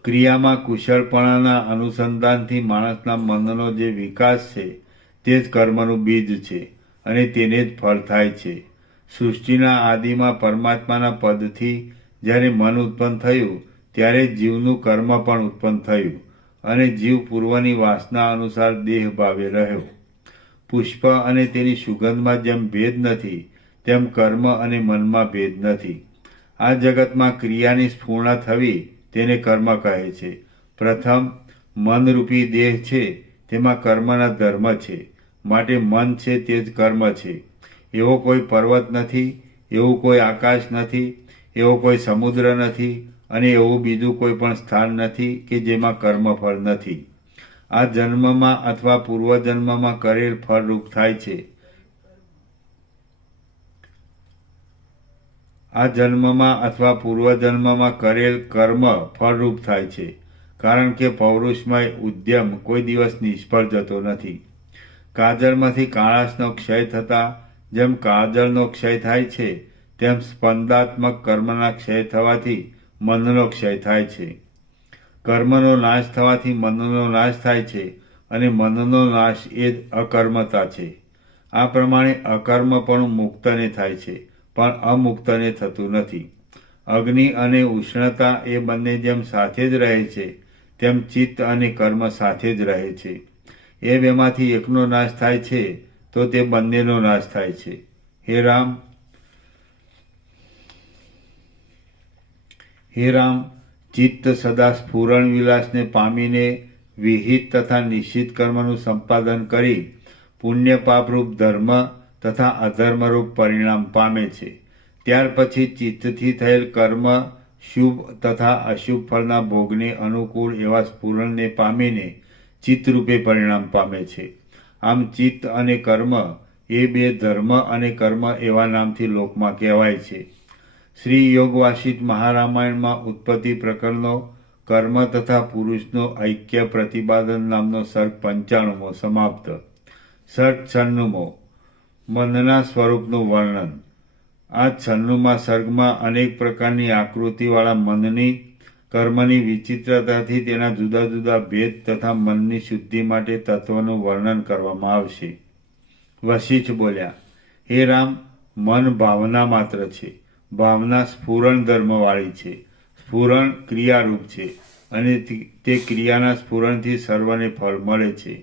ક્રિયામાં કુશળપણાના અનુસંધાનથી માણસના મનનો જે વિકાસ છે તે જ કર્મનું બીજ છે અને તેને જ ફળ થાય છે. સૃષ્ટિના આદિમાં પરમાત્માના પદથી જ્યારે મન ઉત્પન્ન થયું ત્યારે જીવનું કર્મ પણ ઉત્પન્ન થયું અને જીવ પૂર્વની વાસના અનુસાર દેહ ભાવે રહ્યો. પુષ્પ અને તેની સુગંધમાં જેમ ભેદ નથી તેમ કર્મ અને મનમાં ભેદ નથી. આ જગતમાં ક્રિયાની સ્ફૂર્ણા થવી તેને કર્મ કહે છે. પ્રથમ મનરૂપી દેહ છે તેમાં કર્મના ધર્મ છે, માટે મન છે તે જ કર્મ છે. એવો કોઈ પર્વત નથી, એવું કોઈ આકાશ નથી, એવો કોઈ સમુદ્ર નથી અને એવું બીજું કોઈ પણ સ્થાન નથી કે જેમાં કર્મફળ નથી. આ જન્મમાં અથવા પૂર્વજન્મમાં કરેલ ફળરૂપ થાય છે. આ જન્મમાં અથવા પૂર્વજન્મમાં કરેલ કર્મ ફળરૂપ થાય છે, કારણ કે પૌરુષમય ઉદ્યમ કોઈ દિવસ નિષ્ફળ જતો નથી. કાજળમાંથી કાળાશનો ક્ષય થતા જેમ કાજળનો ક્ષય થાય છે તેમ સ્પંદાત્મક કર્મના ક્ષય થવાથી મનનો ક્ષય થાય છે. કર્મનો નાશ થવાથી મનનો નાશ થાય છે અને મનનો નાશ એ જ અકર્મતા છે. આ પ્રમાણે અકર્મપણું મુક્તને થાય છે પણ અમુક્તને થતું નથી. અગ્નિ અને ઉષ્ણતા એ બંને જેમ સાથે જ રહે છે તેમ ચિત્ત અને કર્મ સાથે જ રહે છે. એ બેમાંથી એકનો નાશ થાય છે તો તે બંનેનો નાશ થાય છે. હે રામ, ચિત્ત સદા સ્ફુરણ વિલાસને પામીને વિહિત તથા નિશ્ચિત કર્મનું સંપાદન કરી પુણ્ય પાપરૂપ ધર્મ તથા અધર્મરૂપ પરિણામ પામે છે. ત્યાર પછી ચિત્તથી થયેલ કર્મ શુભ તથા અશુભ ફળના ભોગને અનુકૂળ એવા સ્ફુરણને પામીને ચિત્તરૂપે પરિણામ પામે છે. આમ ચિત્ત અને કર્મ એ બે ધર્મ અને કર્મ એવા નામથી લોકમાં કહેવાય છે. શ્રી યોગવાસિષ્ઠ મહારામાયણમાં ઉત્પત્તિ પ્રકરણનો કર્મ તથા પુરુષનો ઐક્ય પ્રતિપાદન નામનો સર્ગ 95મો સમાપ્ત. સર્ગ 96મો મનના સ્વરૂપનું વર્ણન. આ 96મા સર્ગમાં અનેક પ્રકારની આકૃતિવાળા મનની કર્મની વિચિત્રતાથી તેના જુદા જુદા ભેદ તથા મનની શુદ્ધિ માટે તત્વનું વર્ણન કરવામાં આવશે. વશિષ્ઠ બોલ્યા, હે રામ, મન ભાવના માત્ર છે. ભાવના સ્ફુરણ ધર્મવાળી છે. સ્ફુરણ ક્રિયારૂપ છે અને તે ક્રિયાના સ્ફુરણથી સર્વને ફળ મળે છે.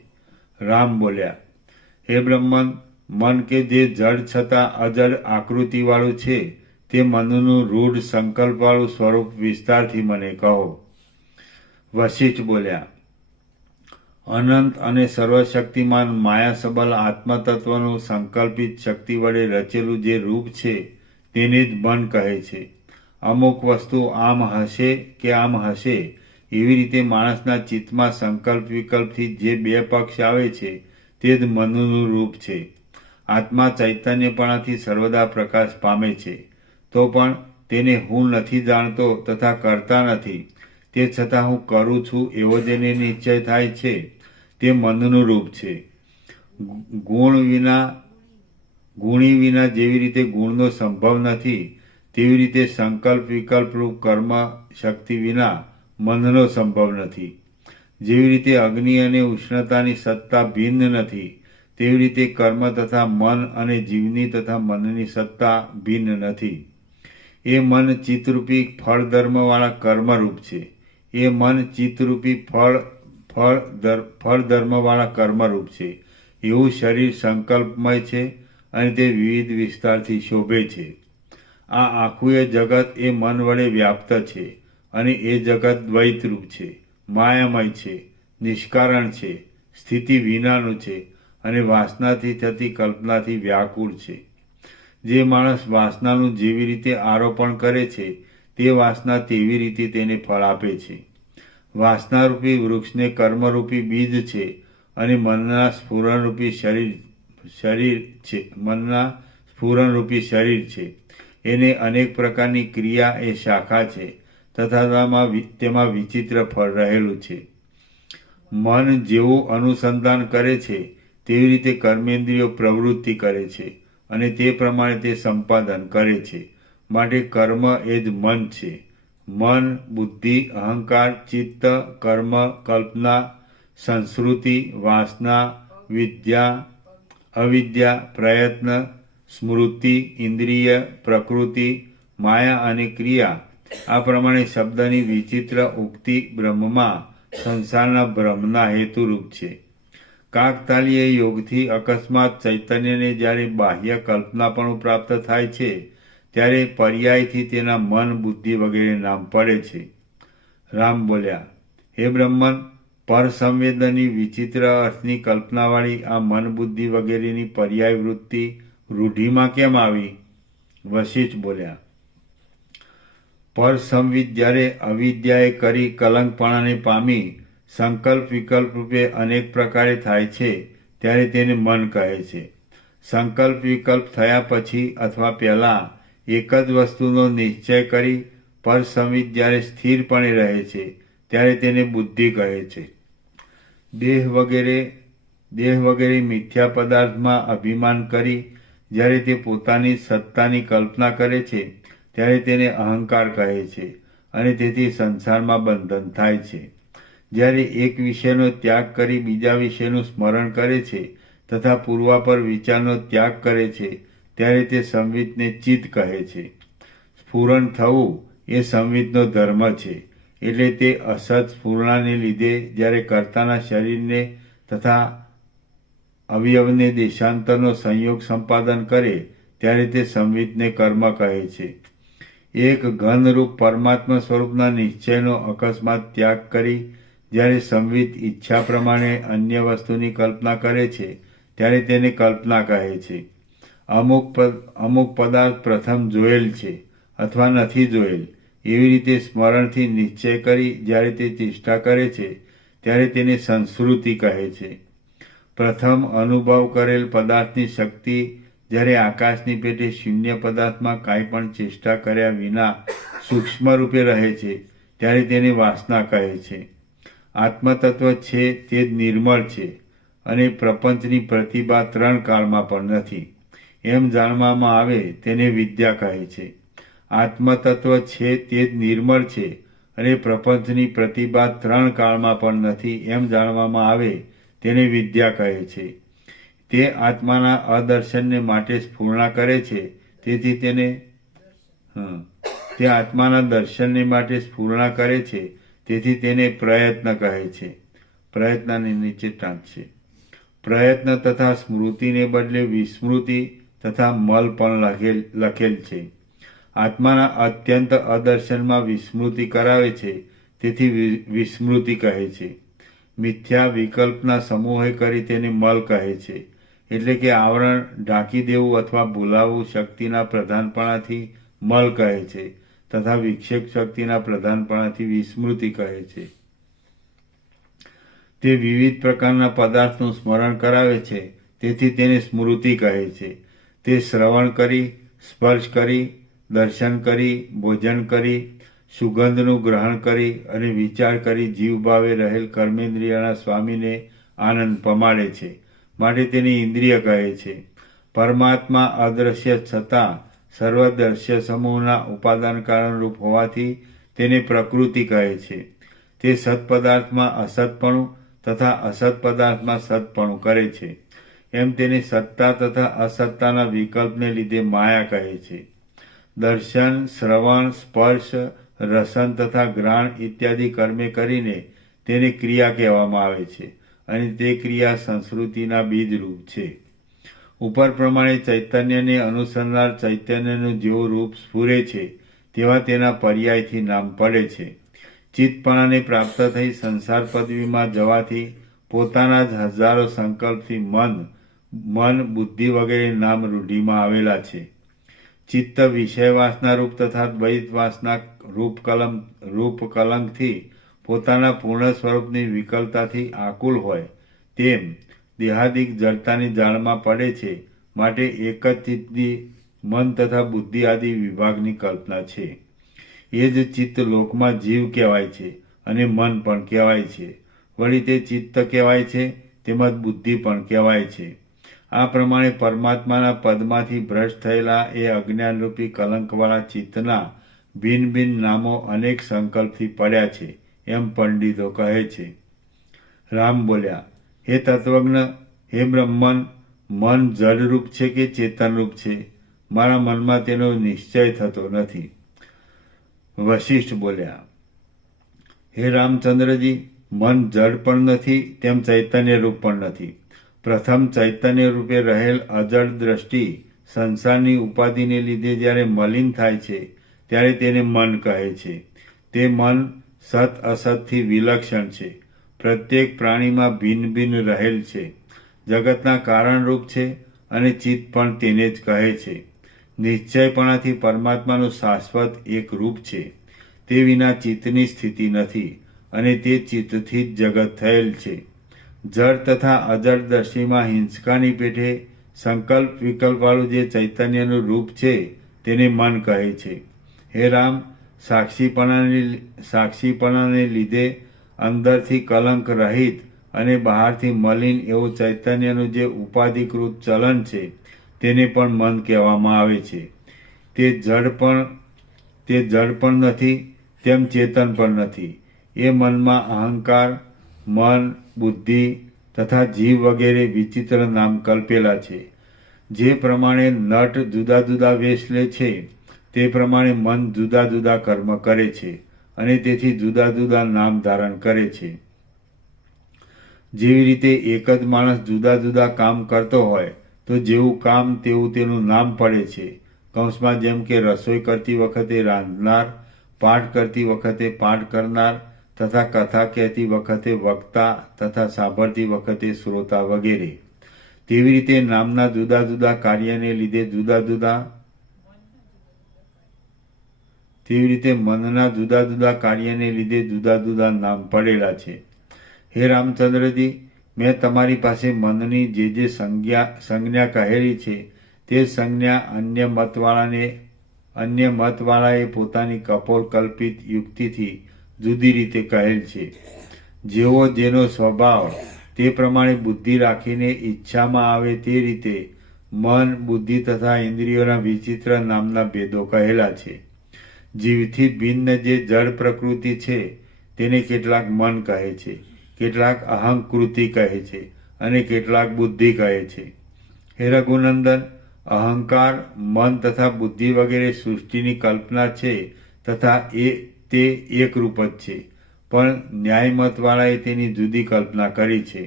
રામ બોલ્યા, હે બ્રહ્મન, મન કે જે જડ છતાં અજડ આકૃતિવાળું છે તે મનનું રૂઢ સંકલ્પવાળું સ્વરૂપ વિસ્તારથી મને કહો. વશિષ્ઠ બોલ્યા, અનંત અને સર્વશક્તિમાન માયા સબલ આત્મતત્વનું સંકલ્પિત શક્તિ વડે રચેલું જે રૂપ છે તેને જ મન કહે છે. અમુક વસ્તુ આમ હશે કે આમ હશે એવી રીતે માણસના ચિત્તમાં સંકલ્પ વિકલ્પથી જે બે પક્ષ આવે છે તે જ મનનું રૂપ છે. આત્મા ચૈતન્યપણાથી સર્વદા પ્રકાશ પામે છે, તો પણ તેને હું નથી જાણતો તથા કરતા નથી. તે છતાં હું કરું છું એવો જેને નિશ્ચય થાય છે તે મનનું રૂપ છે. ગુણી વિના જેવી રીતે ગુણનો સંભવ નથી તેવી રીતે સંકલ્પ વિકલ્પરૂપ કર્મ શક્તિ વિના મનનો સંભવ નથી. જેવી રીતે અગ્નિ અને ઉષ્ણતાની સત્તા ભિન્ન નથી તેવી રીતે કર્મ તથા મન અને જીવની તથા મનની સત્તા ભિન્ન નથી. એ મન ચિત્તરૂપી ફળ ધર્મવાળા કર્મરૂપ છે. એ મન ચિત્તરૂપી ફળ ધર્મવાળા કર્મરૂપ છે. એવું શરીર સંકલ્પમય છે અને તે વિવિધ વિસ્તારથી શોભે છે. આ આખું એ જગત એ મન વડે વ્યાપ્ત છે અને એ જગત દ્વૈતરૂપ છે, માયામય છે, નિષ્કારણ છે, સ્થિતિ વિનાનું છે અને વાસનાથી થતી કલ્પનાથી વ્યાકુળ છે. જે માણસ વાસનાનું જેવી રીતે આરોપણ કરે છે તે વાસના તેવી રીતે તેને ફળ આપે છે. વાસનારૂપી વૃક્ષને કર્મરૂપી બીજ છે અને મનના સ્ફુરણરૂપી શરીર છે. મનના સ્ફુરણરૂપી શરીર છે. એને અનેક પ્રકારની ક્રિયા એ શાખા છે તથા તેમાં વિચિત્ર ફળ રહેલું છે. મન જેવું અનુસંધાન કરે છે તેવી રીતે કર્મેન્દ્રિયો પ્રવૃત્તિ કરે છે અને તે પ્રમાણે તે સંપાદન કરે છે. માટે કર્મ એ જ મન છે. મન, બુદ્ધિ, અહંકાર, ચિત્ત, કર્મ, કલ્પના, સંસ્કૃતિ, વાસના, વિદ્યા, અવિદ્યા, પ્રયત્ન, સ્મૃતિ, ઇન્દ્રિય, પ્રકૃતિ, માયા અને ક્રિયા આ પ્રમાણે શબ્દની વિચિત્ર ઉક્તિ બ્રહ્મમાં સંસારના ભ્રમના હેતુરૂપ છે. કાકતાલીય યોગથી અકસ્માત ચૈતન્યને જ્યારે બાહ્ય કલ્પનાપણું પ્રાપ્ત થાય છે ત્યારે પર્યાયથી તેના મન, બુદ્ધિ વગેરે નામ પડે છે. રામ બોલ્યા, હે બ્રહ્મન, પર સંવેદનની વિચિત્ર અર્થની કલ્પનાવાળી આ મન, બુદ્ધિ વગેરેની પર્યાય વૃત્તિ રૂઢિમાં કેમ આવી? વશિષ્ઠ બોલ્યા, પર સંવિત જ્યારે અવિદ્યાએ કરી કલંકપણાને પામી સંકલ્પ વિકલ્પ રૂપે અનેક પ્રકારે થાય છે ત્યારે તેને મન કહે છે. સંકલ્પ વિકલ્પ થયા પછી અથવા પહેલા એક જ વસ્તુનો નિશ્ચય કરી પર સંવિત જ્યારે સ્થિરપણે રહે છે ત્યારે તેને બુદ્ધિ કહે છે. દેહ વગેરે મિથ્યા પદાર્થમાં અભિમાન કરી જ્યારે તે પોતાની સત્તાની કલ્પના કરે છે ત્યારે તેને અહંકાર કહે છે અને તેથી સંસારમાં બંધન થાય છે. જ્યારે એક વિષયનો ત્યાગ કરી બીજા વિષયનું સ્મરણ કરે છે તથા પૂર્વાપર વિચારનો ત્યાગ કરે છે ત્યારે તે સંવિતને ચિત્ત કહે છે. સ્ફુરણ થવું એ સંવિતનો ધર્મ છે. એટલે તે અસત સ્ફુરણાને લીધે જ્યારે કર્તાના શરીરને તથા અવયવને દેશાંતરનો સંયોગ સંપાદન કરે ત્યારે તે સંવિતને કર્મ કહે છે. એક ઘનરૂપ પરમાત્મા સ્વરૂપના નિશ્ચયનો અકસ્માત ત્યાગ કરી જ્યારે સંવિત ઈચ્છા પ્રમાણે અન્ય વસ્તુની કલ્પના કરે છે ત્યારે તેને કલ્પના કહે છે. અમુક પદાર્થ પ્રથમ જોયેલ છે અથવા નથી જોયેલ એવી રીતે સ્મરણથી નિશ્ચય કરી જ્યારે તે ચેષ્ટા કરે છે ત્યારે તેને સંસ્કૃતિ કહે છે. પ્રથમ અનુભવ કરેલ પદાર્થની શક્તિ જ્યારે આકાશની પેટે શૂન્ય પદાર્થમાં કાંઈ પણ ચેષ્ટા કર્યા વિના સૂક્ષ્મ રૂપે રહે છે ત્યારે તેને વાસના કહે છે. આત્મતત્વ છે તે જ નિર્મળ છે અને પ્રપંચની પ્રતિભા 3 કાળમાં પણ નથી એમ જાણવામાં આવે તેને વિદ્યા કહે છે. આત્મતત્વ છે તે જ નિર્મળ છે અને પ્રપંચની પ્રતિભા 3 કાળમાં પણ નથી એમ જાણવામાં આવે તેને વિદ્યા કહે છે. તે આત્માના અદર્શનને માટે સ્ફુરણા કરે છે તેથી તેને તે આત્માના દર્શનને માટે સ્ફુરણા કરે છે તેથી તેને પ્રયત્ન કહે છે. પ્રયત્નની નીચે ટાંક છે. પ્રયત્ન તથા સ્મૃતિને બદલે વિસ્મૃતિ તથા મલ પણ લખેલ છે. આત્માના અત્યંત અદર્શનમાં વિસ્મૃતિ કરાવે છે તેથી વિસ્મૃતિ કહે છે. મિથ્યા વિકલ્પના સમૂહે કરી તેને મલ કહે છે. એટલે કે આવરણ ઢાંકી દેવું અથવા ભૂલાવવું શક્તિના પ્રધાનપણાથી મલ કહે છે તથા વિક્ષેપ શક્તિના પ્રધાનપણાથી વિસ્મૃતિ કહે છે. તે વિવિધ પ્રકારના પદાર્થનું સ્મરણ કરાવે છે તેથી તેને સ્મૃતિ કહે છે. તે શ્રવણ કરી, સ્પર્શ કરી, દર્શન કરી, ભોજન કરી, સુગંધનું ગ્રહણ કરી અને વિચાર કરી જીવભાવે રહેલ કર્મેન્દ્રિયના સ્વામીને આનંદ પમાડે છે માટે તેની ઇન્દ્રિય કહે છે. પરમાત્મા અદ્રશ્ય છતાં સર્વદર્શ્ય સમૂહના ઉપાદાન કારણરૂપ હોવાથી તેને પ્રકૃતિ કહે છે. તે સત્પદાર્થમાં અસતપણું તથા અસત પદાર્થમાં સતપણું કરે છે. એમ તેને સત્તા તથા અસત્તાના વિકલ્પને લીધે માયા કહે છે. દર્શન, શ્રવણ, સ્પર્શ, રસન તથા ઘ્રાણ ઇત્યાદિ કર્મે કરીને તેને ક્રિયા કહેવામાં આવે છે અને તે ક્રિયા સંસ્કૃતિના બીજરૂપ છે. ઉપર પ્રમાણે ચૈતન્યને અનુસરનાર ચૈતન્યનું જેવું રૂપ સ્ફુરે છે તેવા તેના પર્યાયથી નામ પડે છે. ચિત્તપણાને પ્રાપ્ત થઈ સંસાર પદવીમાં જવાથી પોતાના જ હજારો સંકલ્પથી મન, બુદ્ધિ વગેરે નામ રૂઢિમાં આવેલા છે. ચિત્ત વિષય વાસના રૂપ તથા દ્વૈત વાસના રૂપ કલંકથી પોતાના પૂર્ણ સ્વરૂપની વિકલતાથી આકુલ હોય તેમ દેહાદિક જડતાની જાળમાં પડે છે માટે એક જ ચિત્તની મન તથા બુદ્ધિ આદિ વિભાગની કલ્પના છે. એ જ ચિત્ત લોકમાં જીવ કહેવાય છે અને મન પણ કહેવાય છે. વળી તે ચિત્ત કહેવાય છે તેમજ બુદ્ધિ પણ કહેવાય છે. આ પ્રમાણે પરમાત્માના પદમાંથી ભ્રષ્ટ થયેલા એ અજ્ઞાનરૂપી કલંકવાળા ચિત્તના ભિન્ન ભિન્ન નામો અનેક સંકલ્પથી પડ્યા છે એમ પંડિતો કહે છે. રામ બોલ્યા, હે તત્વજ્ઞ, હે બ્રહ્મન, મન જડરૂપ છે કે ચેતનરૂપ છે? મારા મનમાં તેનો નિશ્ચય થતો નથી. વશિષ્ઠ બોલ્યા, હે રામચંદ્રજી, મન જડ પણ નથી તેમ ચૈતન્ય રૂપ પણ નથી. પ્રથમ ચૈતન્ય રૂપે રહેલ અજડ દ્રષ્ટિ સંસારની ઉપાધિને લીધે જ્યારે મલિન થાય છે ત્યારે તેને મન કહે છે. તે મન સત અસતથી વિલક્ષણ છે. પ્રત્યેક પ્રાણીમાં ભિન્ન ભિન્ન રહેલ છે. જગતના કારણરૂપ છે અને ચિત્ત પણ તેને જ કહે છે. નિશ્ચયપણાથી પરમાત્માનું શાશ્વત એક રૂપ છે. તે વિના ચિત્તની સ્થિતિ નથી અને તે ચિત્તથી જ જગત થયેલ છે. જડ તથા અજડ દ્રષ્ટિમાં હિંસકાની પેઠે સંકલ્પ વિકલ્પવાળું જે ચૈતન્યનું રૂપ છે તેને મન કહે છે. હે રામ, સાક્ષીપણાને લીધે અંદરથી કલંક રહિત અને બહારથી મલિન એવું ચૈતન્યનું જે ઉપાધિકૃત ચલન છે તેને પણ મન કહેવામાં આવે છે. તે જડ પણ નથી તેમ ચેતન પણ નથી. એ મનમાં અહંકાર, મન, બુદ્ધિ તથા જીવ વગેરે વિચિત્ર નામ કલ્પેલા છે. જે પ્રમાણે નટ જુદા જુદા વેશ લે છે તે પ્રમાણે મન જુદા જુદા કર્મ કરે છે અને તેથી જુદા જુદા નામ ધારણ કરે છે. જેવી રીતે એક જ માણસ જુદા જુદા કામ કરતો હોય તો જેવું કામ તેવું તેનું નામ પડે છે. કૌંસમાં જેમ કે રસોઈ કરતી વખતે રાંધનાર, પાઠ કરતી વખતે પાઠ કરનાર તથા કથા કહેતી વખતે વક્તા તથા સાંભળતી વખતે શ્રોતા વગેરે. તેવી રીતે નામના જુદા જુદા કાર્યને લીધે મનના જુદા જુદા કાર્યને લીધે જુદા જુદા નામ પડેલા છે. હે રામચંદ્રજી, મેં તમારી પાસે મનની જે સંજ્ઞા કહેલી છે તે સંજ્ઞા અન્ય મતવાળાએ પોતાની કપોલ કલ્પિત યુક્તિથી જુદી રીતે કહેલ છે. જેવો જેનો સ્વભાવ તે પ્રમાણે બુદ્ધિ રાખીને ઈચ્છામાં આવે તે રીતે મન, બુદ્ધિ તથા ઇન્દ્રિયોના વિચિત્ર નામના ભેદો કહેલા છે. જીવથી ભિન્ન જે જડ પ્રકૃતિ છે તેને કેટલાક મન કહે છે, કેટલાક અહંકૃતિ કહે છે અને કેટલાક બુદ્ધિ કહે છે. હે રઘુનંદન, અહંકાર, મન તથા બુદ્ધિ વગેરે સૃષ્ટિની કલ્પના છે તથા તે એકરૂપ જ છે. પણ ન્યાય મતવાળાએ તેની જુદી કલ્પના કરી છે.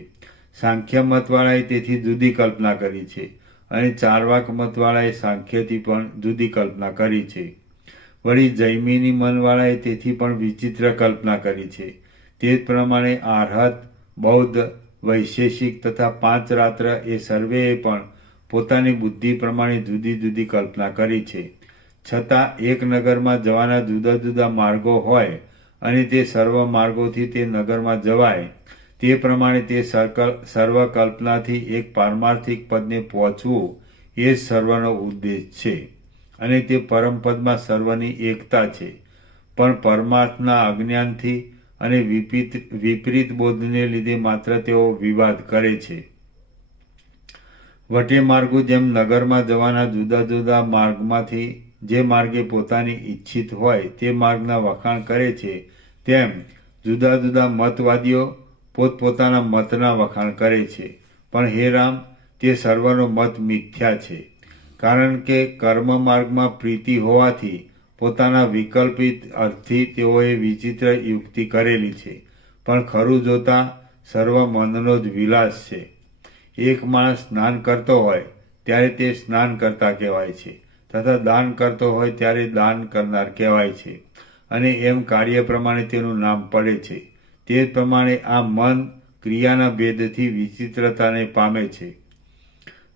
સાંખ્ય મતવાળાએ તેથી જુદી કલ્પના કરી છે અને ચાર્વાક મતવાળાએ સાંખ્યથી પણ જુદી કલ્પના કરી છે. વળી જૈમિની મનવાળાએ તેથી પણ વિચિત્ર કલ્પના કરી છે. તે જ પ્રમાણે આર્હત, બૌદ્ધ, વૈશેષિક તથા પાંચ રાત્ર એ સર્વેએ પણ પોતાની બુદ્ધિ પ્રમાણે જુદી જુદી કલ્પના કરી છે. છતાં એક નગરમાં જવાના જુદા જુદા માર્ગો હોય અને તે સર્વ માર્ગોથી તે નગરમાં જવાય તે પ્રમાણે તે સર્વ કલ્પનાથી એક પારમાર્થિક પદને પહોંચવું એ જ સર્વનો ઉદ્દેશ છે અને તે પરમપદમાં સર્વની એકતા છે. પણ પરમાર્થના અજ્ઞાનથી અને વિપરીત બોધને લીધે માત્ર તેઓ વિવાદ કરે છે. વટે માર્ગો જેમ નગરમાં જવાના જુદા જુદા માર્ગમાંથી જે માર્ગે પોતાની ઈચ્છિત હોય તે માર્ગના વખાણ કરે છે તેમ જુદા જુદા મતવાદીઓ પોતપોતાના મતના વખાણ કરે છે. પણ હે રામ, તે સર્વનો મત મિથ્યા છે. કારણ કે કર્મ માર્ગમાં પ્રીતિ હોવાથી પોતાના વિકલ્પિત અર્થથી તેઓએ વિચિત્ર યુક્તિ કરેલી છે. પણ ખરું જોતા સર્વ મનનો જ વિલાસ છે. એક માણસ સ્નાન કરતો હોય ત્યારે તે સ્નાન કરતા કહેવાય છે તથા દાન કરતો હોય ત્યારે દાન કરનાર કહેવાય છે અને એમ કાર્ય પ્રમાણે તેનું નામ પડે છે. તે જ પ્રમાણે આ મન ક્રિયાના ભેદથી વિચિત્રતાને પામે છે.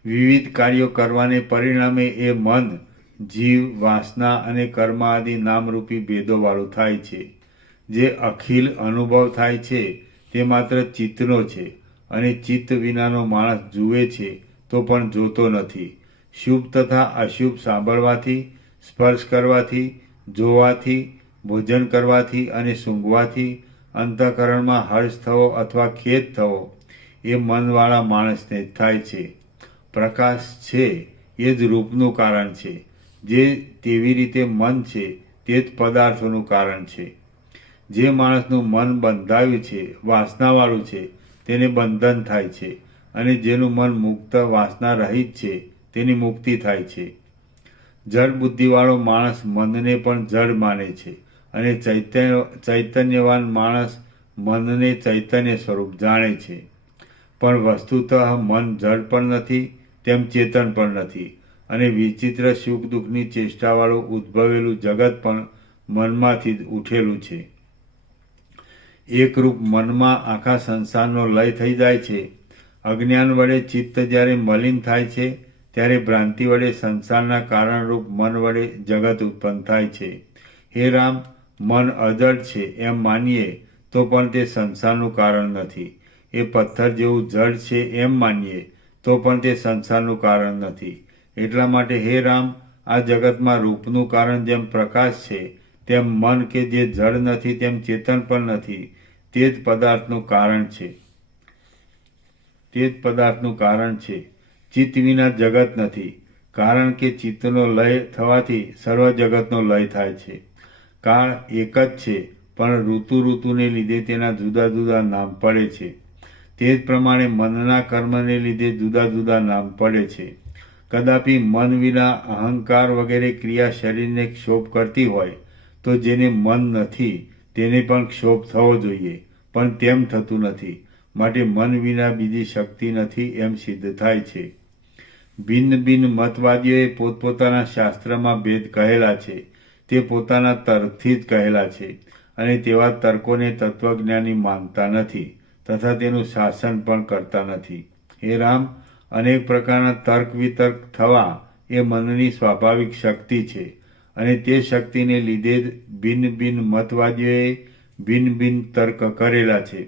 વિવિધ કાર્યો કરવાને પરિણામે એ મન જીવ, વાસના અને કર્મ આદિ નામરૂપી ભેદોવાળું થાય છે. જે અખિલ અનુભવ થાય છે તે માત્ર ચિત્તનો છે અને ચિત્ત વિનાનો માણસ જુએ છે તો પણ જોતો નથી શુભ તથા અશુભ સાંભળવાથી, સ્પર્શ કરવાથી, જોવાથી, ભોજન કરવાથી અને સૂંઘવાથી અંતઃકરણમાં હર્ષ થવો અથવા ખેદ થવો એ મનવાળા માણસને જ થાય છે. પ્રકાશ છે એ જ રૂપનું કારણ છે. જે તેવી રીતે મન છે તે જ પદાર્થોનું કારણ છે. જે માણસનું મન બંધાયું છે, વાસનાવાળું છે, તેને બંધન થાય છે, અને જેનું મન મુક્ત વાસના રહિત છે તેની મુક્તિ થાય છે. જડ બુદ્ધિવાળો માણસ મનને પણ જડ માને છે, અને ચૈતન્યવાન માણસ મનને ચૈતન્ય સ્વરૂપ જાણે છે. પણ વસ્તુતઃ મન જડ પણ નથી, તેમ ચેતન પણ નથી, અને વિચિત્ર સુખ દુઃખની ચેષ્ટાવાળું ઉદ્ભવેલું જગત પણ મનમાંથી જ ઉઠેલું છે. એકરૂપ મનમાં આખા સંસારનો લય થઈ જાય છે. અજ્ઞાન વડે ચિત્ત જ્યારે મલિન થાય છે ત્યારે ભ્રાંતિ વડે સંસારના કારણરૂપ મન વડે જગત ઉત્પન્ન થાય છે. હે રામ, મન અજડ છે એમ માનીએ તો પણ તે સંસારનું કારણ નથી. એ પથ્થર જેવું જડ છે એમ માનીએ તો પણ તે સંસારનું કારણ નથી. એટલા માટે હે રામ, આ જગતમાં રૂપનું કારણ જેમ પ્રકાશ છે, તેમ મન કે જે જડ નથી તેમ ચેતન પણ નથી, તે જ પદાર્થનું કારણ છે. ચિત્ત વિના જગત નથી, કારણ કે ચિત્તનો લય થવાથી સર્વ જગતનો લય થાય છે. કાળ એક જ છે, પણ ઋતુને લીધે તેના જુદા જુદા નામ પડે છે. તે જ પ્રમાણે મનના કર્મને લીધે જુદા જુદા નામ પડે છે. કદાપી મન વિના અહંકાર વગેરે ક્રિયા શરીરને ક્ષોભ કરતી હોય તો જેને મન નથી તેને પણ ક્ષોભ થવો જોઈએ, પણ તેમ થતું નથી. માટે મન વિના બીજી શક્તિ નથી એમ સિદ્ધ થાય છે. ભિન્ન ભિન્ન મતવાદીઓએ પોતપોતાના શાસ્ત્રમાં ભેદ કહેલા છે, તે પોતાના તર્કથી જ કહેલા છે, અને તેવા તર્કોને તત્વજ્ઞાની માનતા નથી તથા તેનું શાસન પણ કરતા નથી. હે રામ, અનેક પ્રકારના તર્ક વિતર્ક થવા એ મનની સ્વાભાવિક શક્તિ છે, અને તે શક્તિને લીધે જ ભિન્ન ભિન્ન મતવાદીઓએ ભિન્ન ભિન્ન તર્ક કરેલા છે,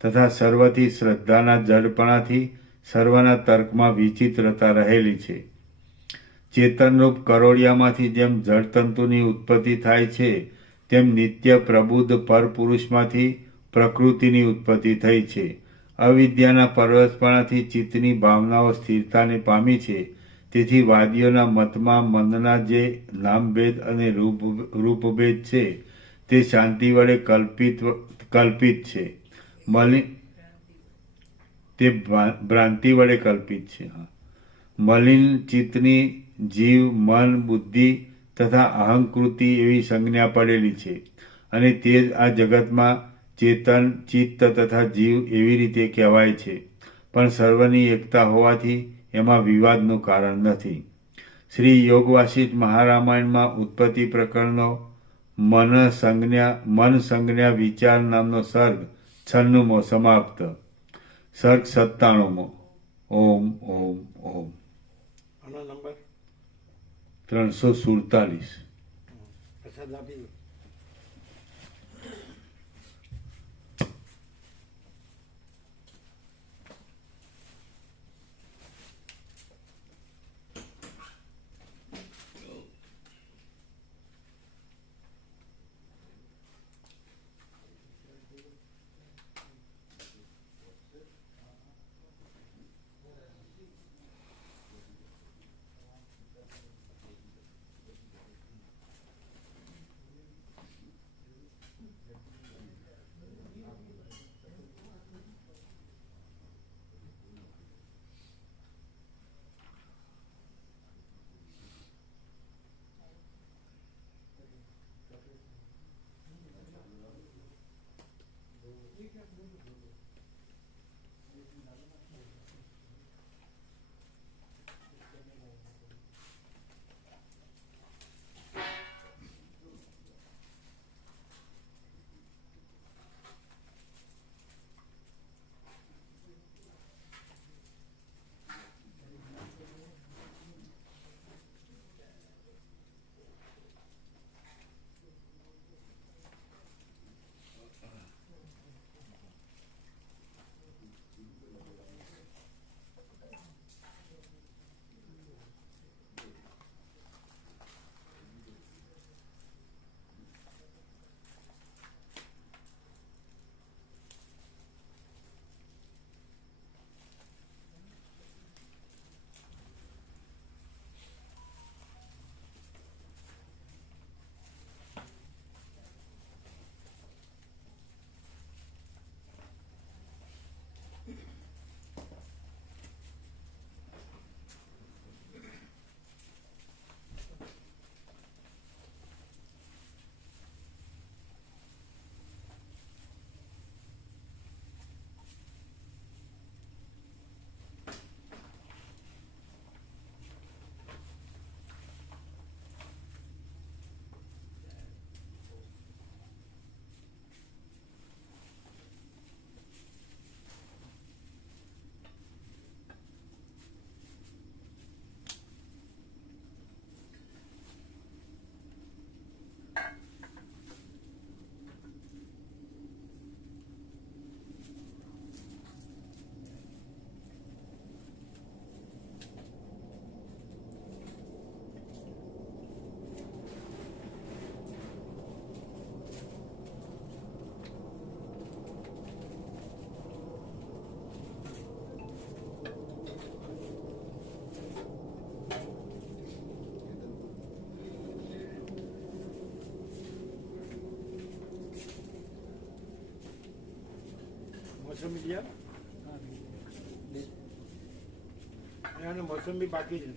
તથા સર્વથી શ્રદ્ધાના જડપણાથી સર્વના તર્કમાં વિચિત્રતા રહેલી છે. ચેતનરૂપ કરોળિયામાંથી જેમ જળતંતુની ઉત્પત્તિ થાય છે, તેમ નિત્ય પ્રબુદ્ધ પરપુરુષમાંથી પ્રકૃતિની ઉત્પત્તિ થઈ છે. અવિદ્યાના પરવશપણાથી ચિત્તની ભાવનાઓ સ્થિરતાને પામી છે. તેથી વાદીઓના મતમાં મનના જે નામભેદ અને રૂપભેદ છે તે શાંતિ વડે કલ્પિત છે. તે ભ્રાંતિ વડે કલ્પિત છે. મલિન ચિત્તની જીવ, મન, બુદ્ધિ તથા અહંકૃતિ એવી સંજ્ઞા પડેલી છે, અને તે જ આ જગતમાં ચેતન, ચિત્ત તથા જીવ એવી રીતે કહેવાય છે. પણ સર્વની એકતા હોવાથી એમાં વિવાદનું કારણ નથી. શ્રી યોગ વાસિષ્ઠ મહારામાયણમાં ઉત્પત્તિ પ્રકરણનો મન સંજ્ઞા વિચાર નામનો સર્ગ 96મો સમાપ્ત. સર્ગ 97મો. ઓમ ઓમ ઓમ. આનો નંબર 347. પ્રસાદ આપી દો. મોસંબી લઈ આવ. અને મોસંબી બાકી છે.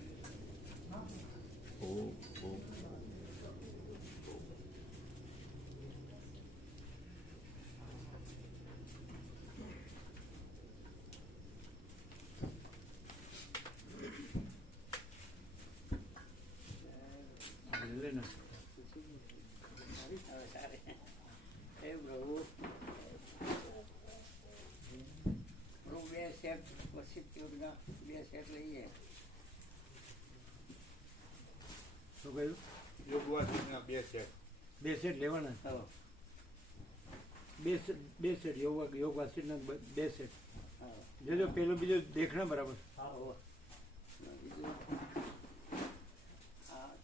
લે ને. એ પ્રભુ હું 2 સેટ વસિત યોગના 2 સેટ લઈએ. શું કહ્યું? યોગવાસીના 2 સેટ. 2 સેટ લેવાના. હા 2 સેટ યોગવાસીના 2 સેટ. હા જોજો પેલો બીજો દેખના બરાબર. હા બીજું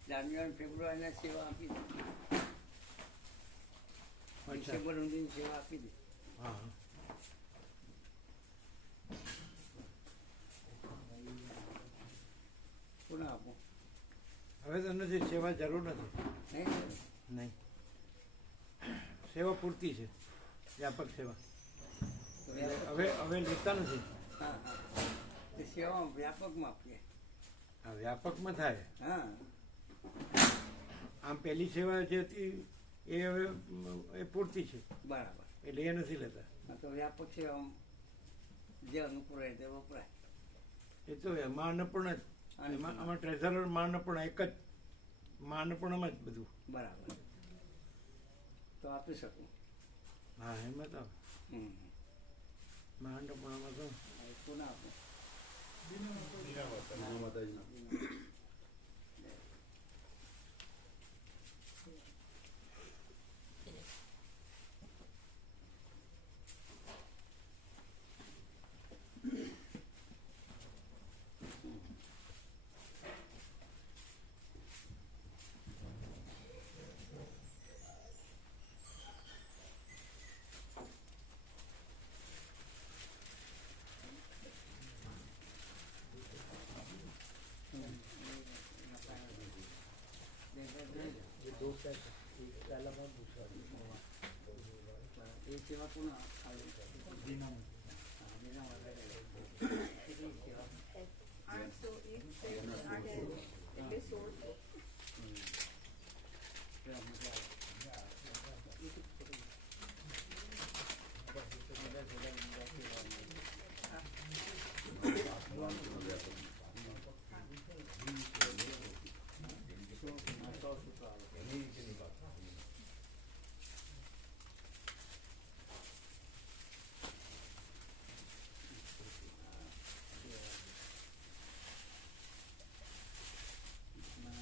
જાન્યુઆરી ફેબ્રુઆરીના સેવા આપી દીધી. ડિસેમ્બર સુધીની સેવા આપી દીધી. હા હા. કોને આપું? હવે તો નથી સેવા જરૂર નથી. નહીં નહીં, સેવા પૂરતી છે, વ્યાપક સેવા. તો વ્યાપક- હવે લેતા નથી. હા હા એ સેવા વ્યાપકમાં આપીએ. આ વ્યાપકમાં થાય. હા આમ પહેલી સેવા જે હતી એ હવે એ પૂરતી છે, બરાબર. એટલે એ નથી લેતા. આ તો વ્યાપક સેવા જે અનુકૂળ રહે તે વપરાય. એ તો મા અન્નપૂર્ણા જ. આમાં ટ્રેઝરર મા અન્નપૂર્ણા એક જ, મા અન્નપૂર્ણામાં જ બધું. બરાબર તો આપી શકું. હા એમાં તો હમ મા અન્નપૂર્ણામાં તો કોને આપું? માતાજીના એ સેવા કોને આવે? કેટલી સેવા? 801 એટલે 16. પેલા મજા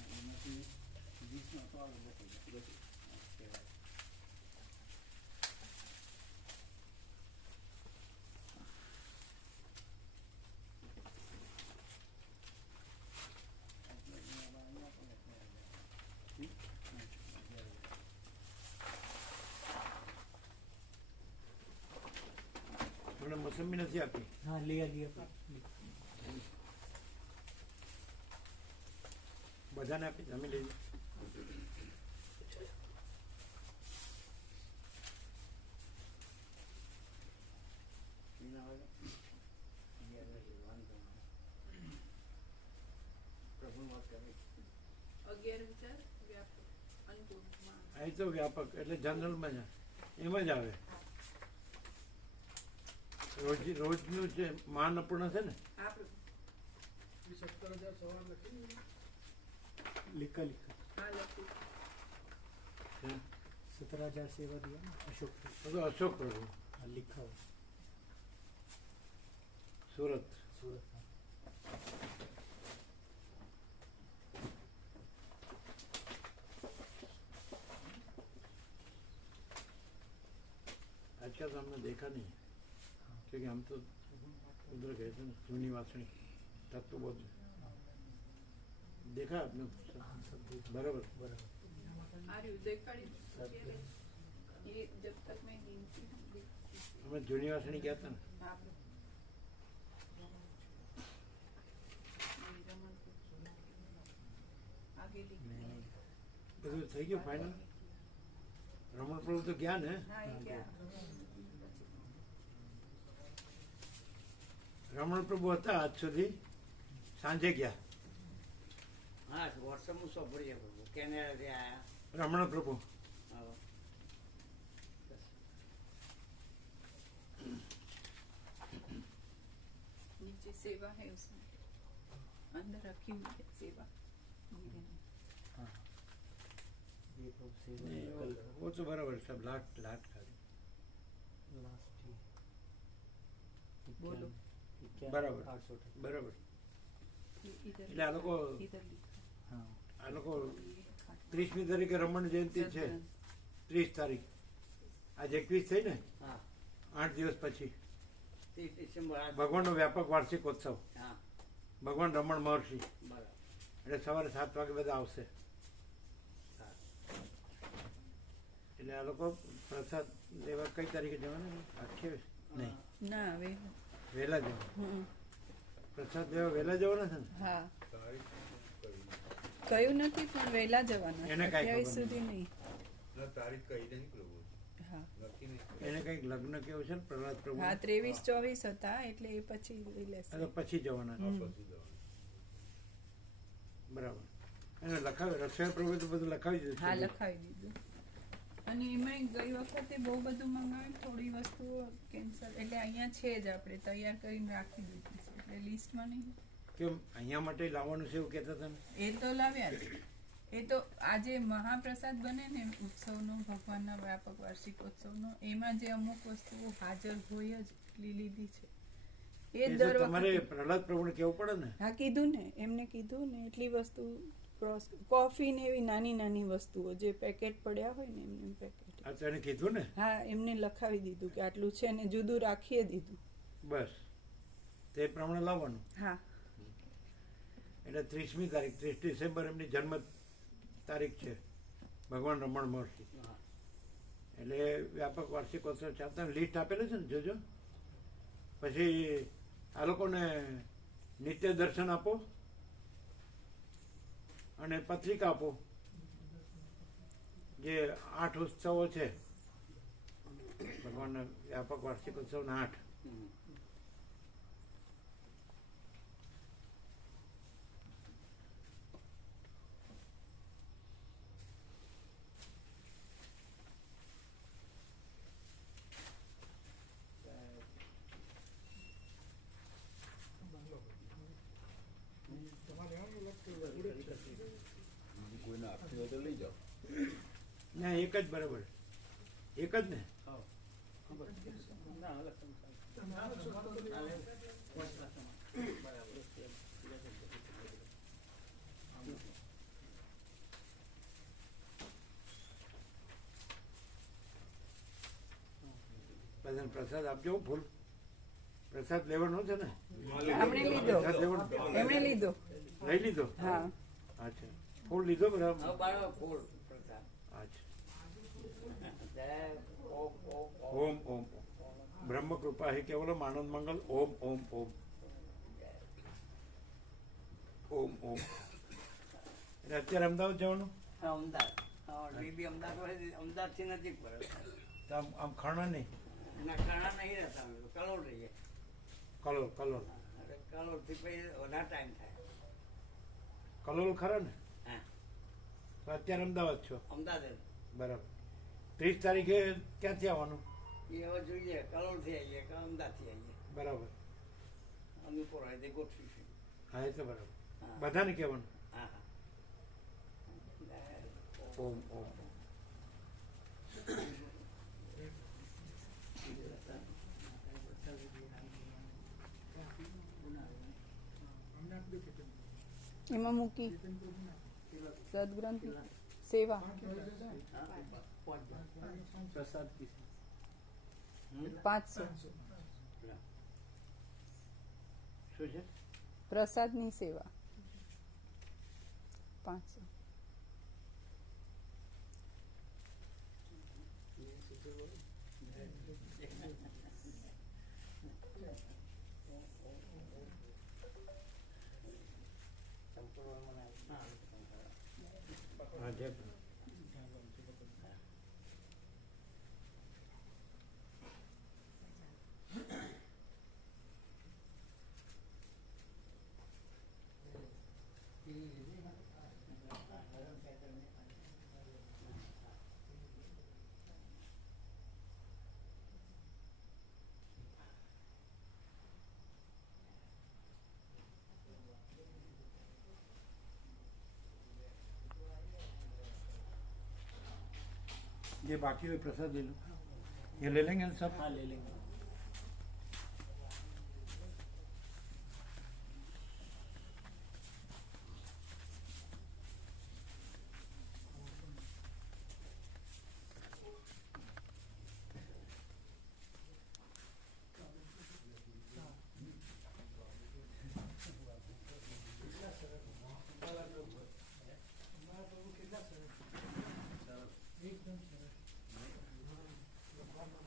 એમાંથી 20 તો આવે બસ. મને મોસંબી નથી આપી. હા લઈ આવીએ. બધાને આપી, તમે લઈ લો. પ્રભુ વાત કરે 11 વિચાર વ્યાપક અન્નપૂર્ણા. આ તો વ્યાપક એટલે જનરલમાં જ એમાં જ આવે. રોજનું જે મા અન્નપૂર્ણા છે ને, આપણે 17,000 સવાર લખી लिखा लिखा હા લખ્યું. 17,000 सेवा दिया ना अशोक બધું અશોક પ્રભુ, हाँ, लिखा हुआ સુરત. सूरत हाँ। आजकल तो हमने देखा नहीं है, क्योंकि हम तो उधर गए थे ना, जूनी वासणी तत्व बहुत देखा आपने बराबर. આ રહ્યું દેખાડી ये जब तक मैं गिनती हमें जूनी वासणी ગયા હતા ને, આપણે आगे लिखी. બધું થઈ ગયું ફાઇનલ. રમણ પ્રભુ તો ગયા ને, हाँ ये क्या રમણ પ્રભુ હતા આજ સુધી, સાંજે ગયા. હા વોટ્સઅપમાં સાંભળીએ પ્રભુ કેનેડાથી આવ્યા. રમણ પ્રભુ હા. नीचे सेवा है उसमें, अंदर रखी हुई है सेवा. वो तो बराबर सब लाट लाट खाली बोलो. બરાબર બરાબર. इधर એટલે આ લોકો इधर लिखा. આ લોકો 30મી તારીખે રમણ જયંતિ છે, 30 તારીખ. આજે 21 થઈ ને, હા 8 દિવસ પછી 30 ડિસેમ્બર. ભગવાનનો વ્યાપક વાર્ષિકોત્સવ. હા ભગવાન રમણ મહર્ષિ. બરાબર. એટલે સવારે 7 વાગે બધા આવશે. એટલે આ લોકો પ્રસાદ લેવા કઈ તારીખે જવાના? 28 નહીં, ના હવે વહેલા જવા. પ્રસાદ લેવા વહેલા જવાના છે ને? હા કયું નથી પણ વહેલા જવાના. એને કાંઈ 28 ખબર સુધી નહીં. હા એને કઈક લગ્ન કેવું છે ને પ્રહલાદ પ્રભુ. હા 23-24 હતા એટલે એ પછી લઈ લેશે. આ તો પછી જવાના છે. બરાબર. એને લખાવી રસોઈ પ્રભુ તો બધું લખાવી દીધું હા છે. લખાવી દીધું. અને એમાં ગઈ વખતે બહુ બધું મંગાવ્યું, થોડી વસ્તુઓ કેન્સલ, એટલે અહીંયા છે જ આપણે તૈયાર કરીને રાખી દીધી છે, એટલે લિસ્ટમાં નહીં. કેમ અહીંયા માટે લાવવાનું છે એવું કહેતા હતા ને? એ તો લાવ્યા જ. એ તો આજે મહાપ્રસાદ બને ને ઉત્સવનો, ભગવાનના વ્યાપક વાર્ષિકોત્સવનો, એમાં જે અમુક વસ્તુઓ હાજર હોય જ એટલી લીધી છે. એ એ જ તો દર તમારે વખતે. પ્રહલાદ પ્રભુને કેવું પડે ને. હા કીધું ને, એમને કીધું ને એટલી વસ્તુ. કોફી ને એવી નાની નાની વસ્તુઓ જે પેકેટ પડ્યા હોય ને એમને પેકેટ. આ તો એને કીધું ને. હા એમને લખાવી દીધું કે આટલું છે ને જુદું રાખીએ દીધું. બસ તે પ્રમાણે લાવવાનું. હા એટલે 30મી તારીખ 30 ડિસેમ્બર એમની જન્મ તારીખ છે, ભગવાન રમણ મહર્ષિ. એટલે વ્યાપક વાર્ષિકોત્સવ ચાલતા લિસ્ટ આપેલું છે ને, જોજો. પછી આ લોકોને નિત્ય દર્શન આપો અને પત્રિકા આપો, જે 8 ઉત્સવો છે ભગવાનના વ્યાપક વાર્ષિકોત્સવના 8. કોઈને આપતી હોય તો લઈ જાઓ. ના એક જ બરાબર, એક જ ને. બધાને પ્રસાદ આપજો. ફૂલ પ્રસાદ લેવાનો છે ને? એમણે લીધો. પ્રસાદ લેવાનો. એમણે લીધો. લઈ લીધો? હા અચ્છા. ફૂલ લીધો બરાબર. હવે બરાબર ફૂલ પ્રસાદ. અચ્છા. જય ઓમ ઓમ ઓમ ઓમ બ્રહ્મ કૃપા હિ કેવલમ આનંદ મંગલ. ઓમ ઓમ ઓમ ઓમ ઓમ. એટલે અત્યારે અમદાવાદ જવાનું? હા, અમદાવાદ. હા, બેબી અમદાવાદ હોય, અમદાવાદથી નજીક પડે. તો આમ ખાણા નહીં? ના કાણા નહીં રહેતા, અમે તો કલોલ રહીએ. કલોલ કલોલ એટલે કલોલથી પછી વધારે ટાઈમ થાય. કલોલ ખરા ને? હા તો અત્યારે અમદાવાદ છો? અમદાવાદ. બરાબર. 30 તારીખે ક્યાંથી આવવાનું? એ હવે જોઈએ કલોલથી આવીએ કે અમદાવાદથી આવીએ. બરાબર. અનુપુર હોય તે ગોઠવીશું. હા એ તો બરાબર. હા. બધાને કહેવાનું. હા હા. જય ઓમ ઓમ એમાં મૂકી સદગ્રંથ સેવા 500 શું છે? પ્રસાદની સેવા 500. હા જય. ये बाकी हुए प्रसाद ले लो, ये ले लेंगे ना सब। हाँ ले लेंगे।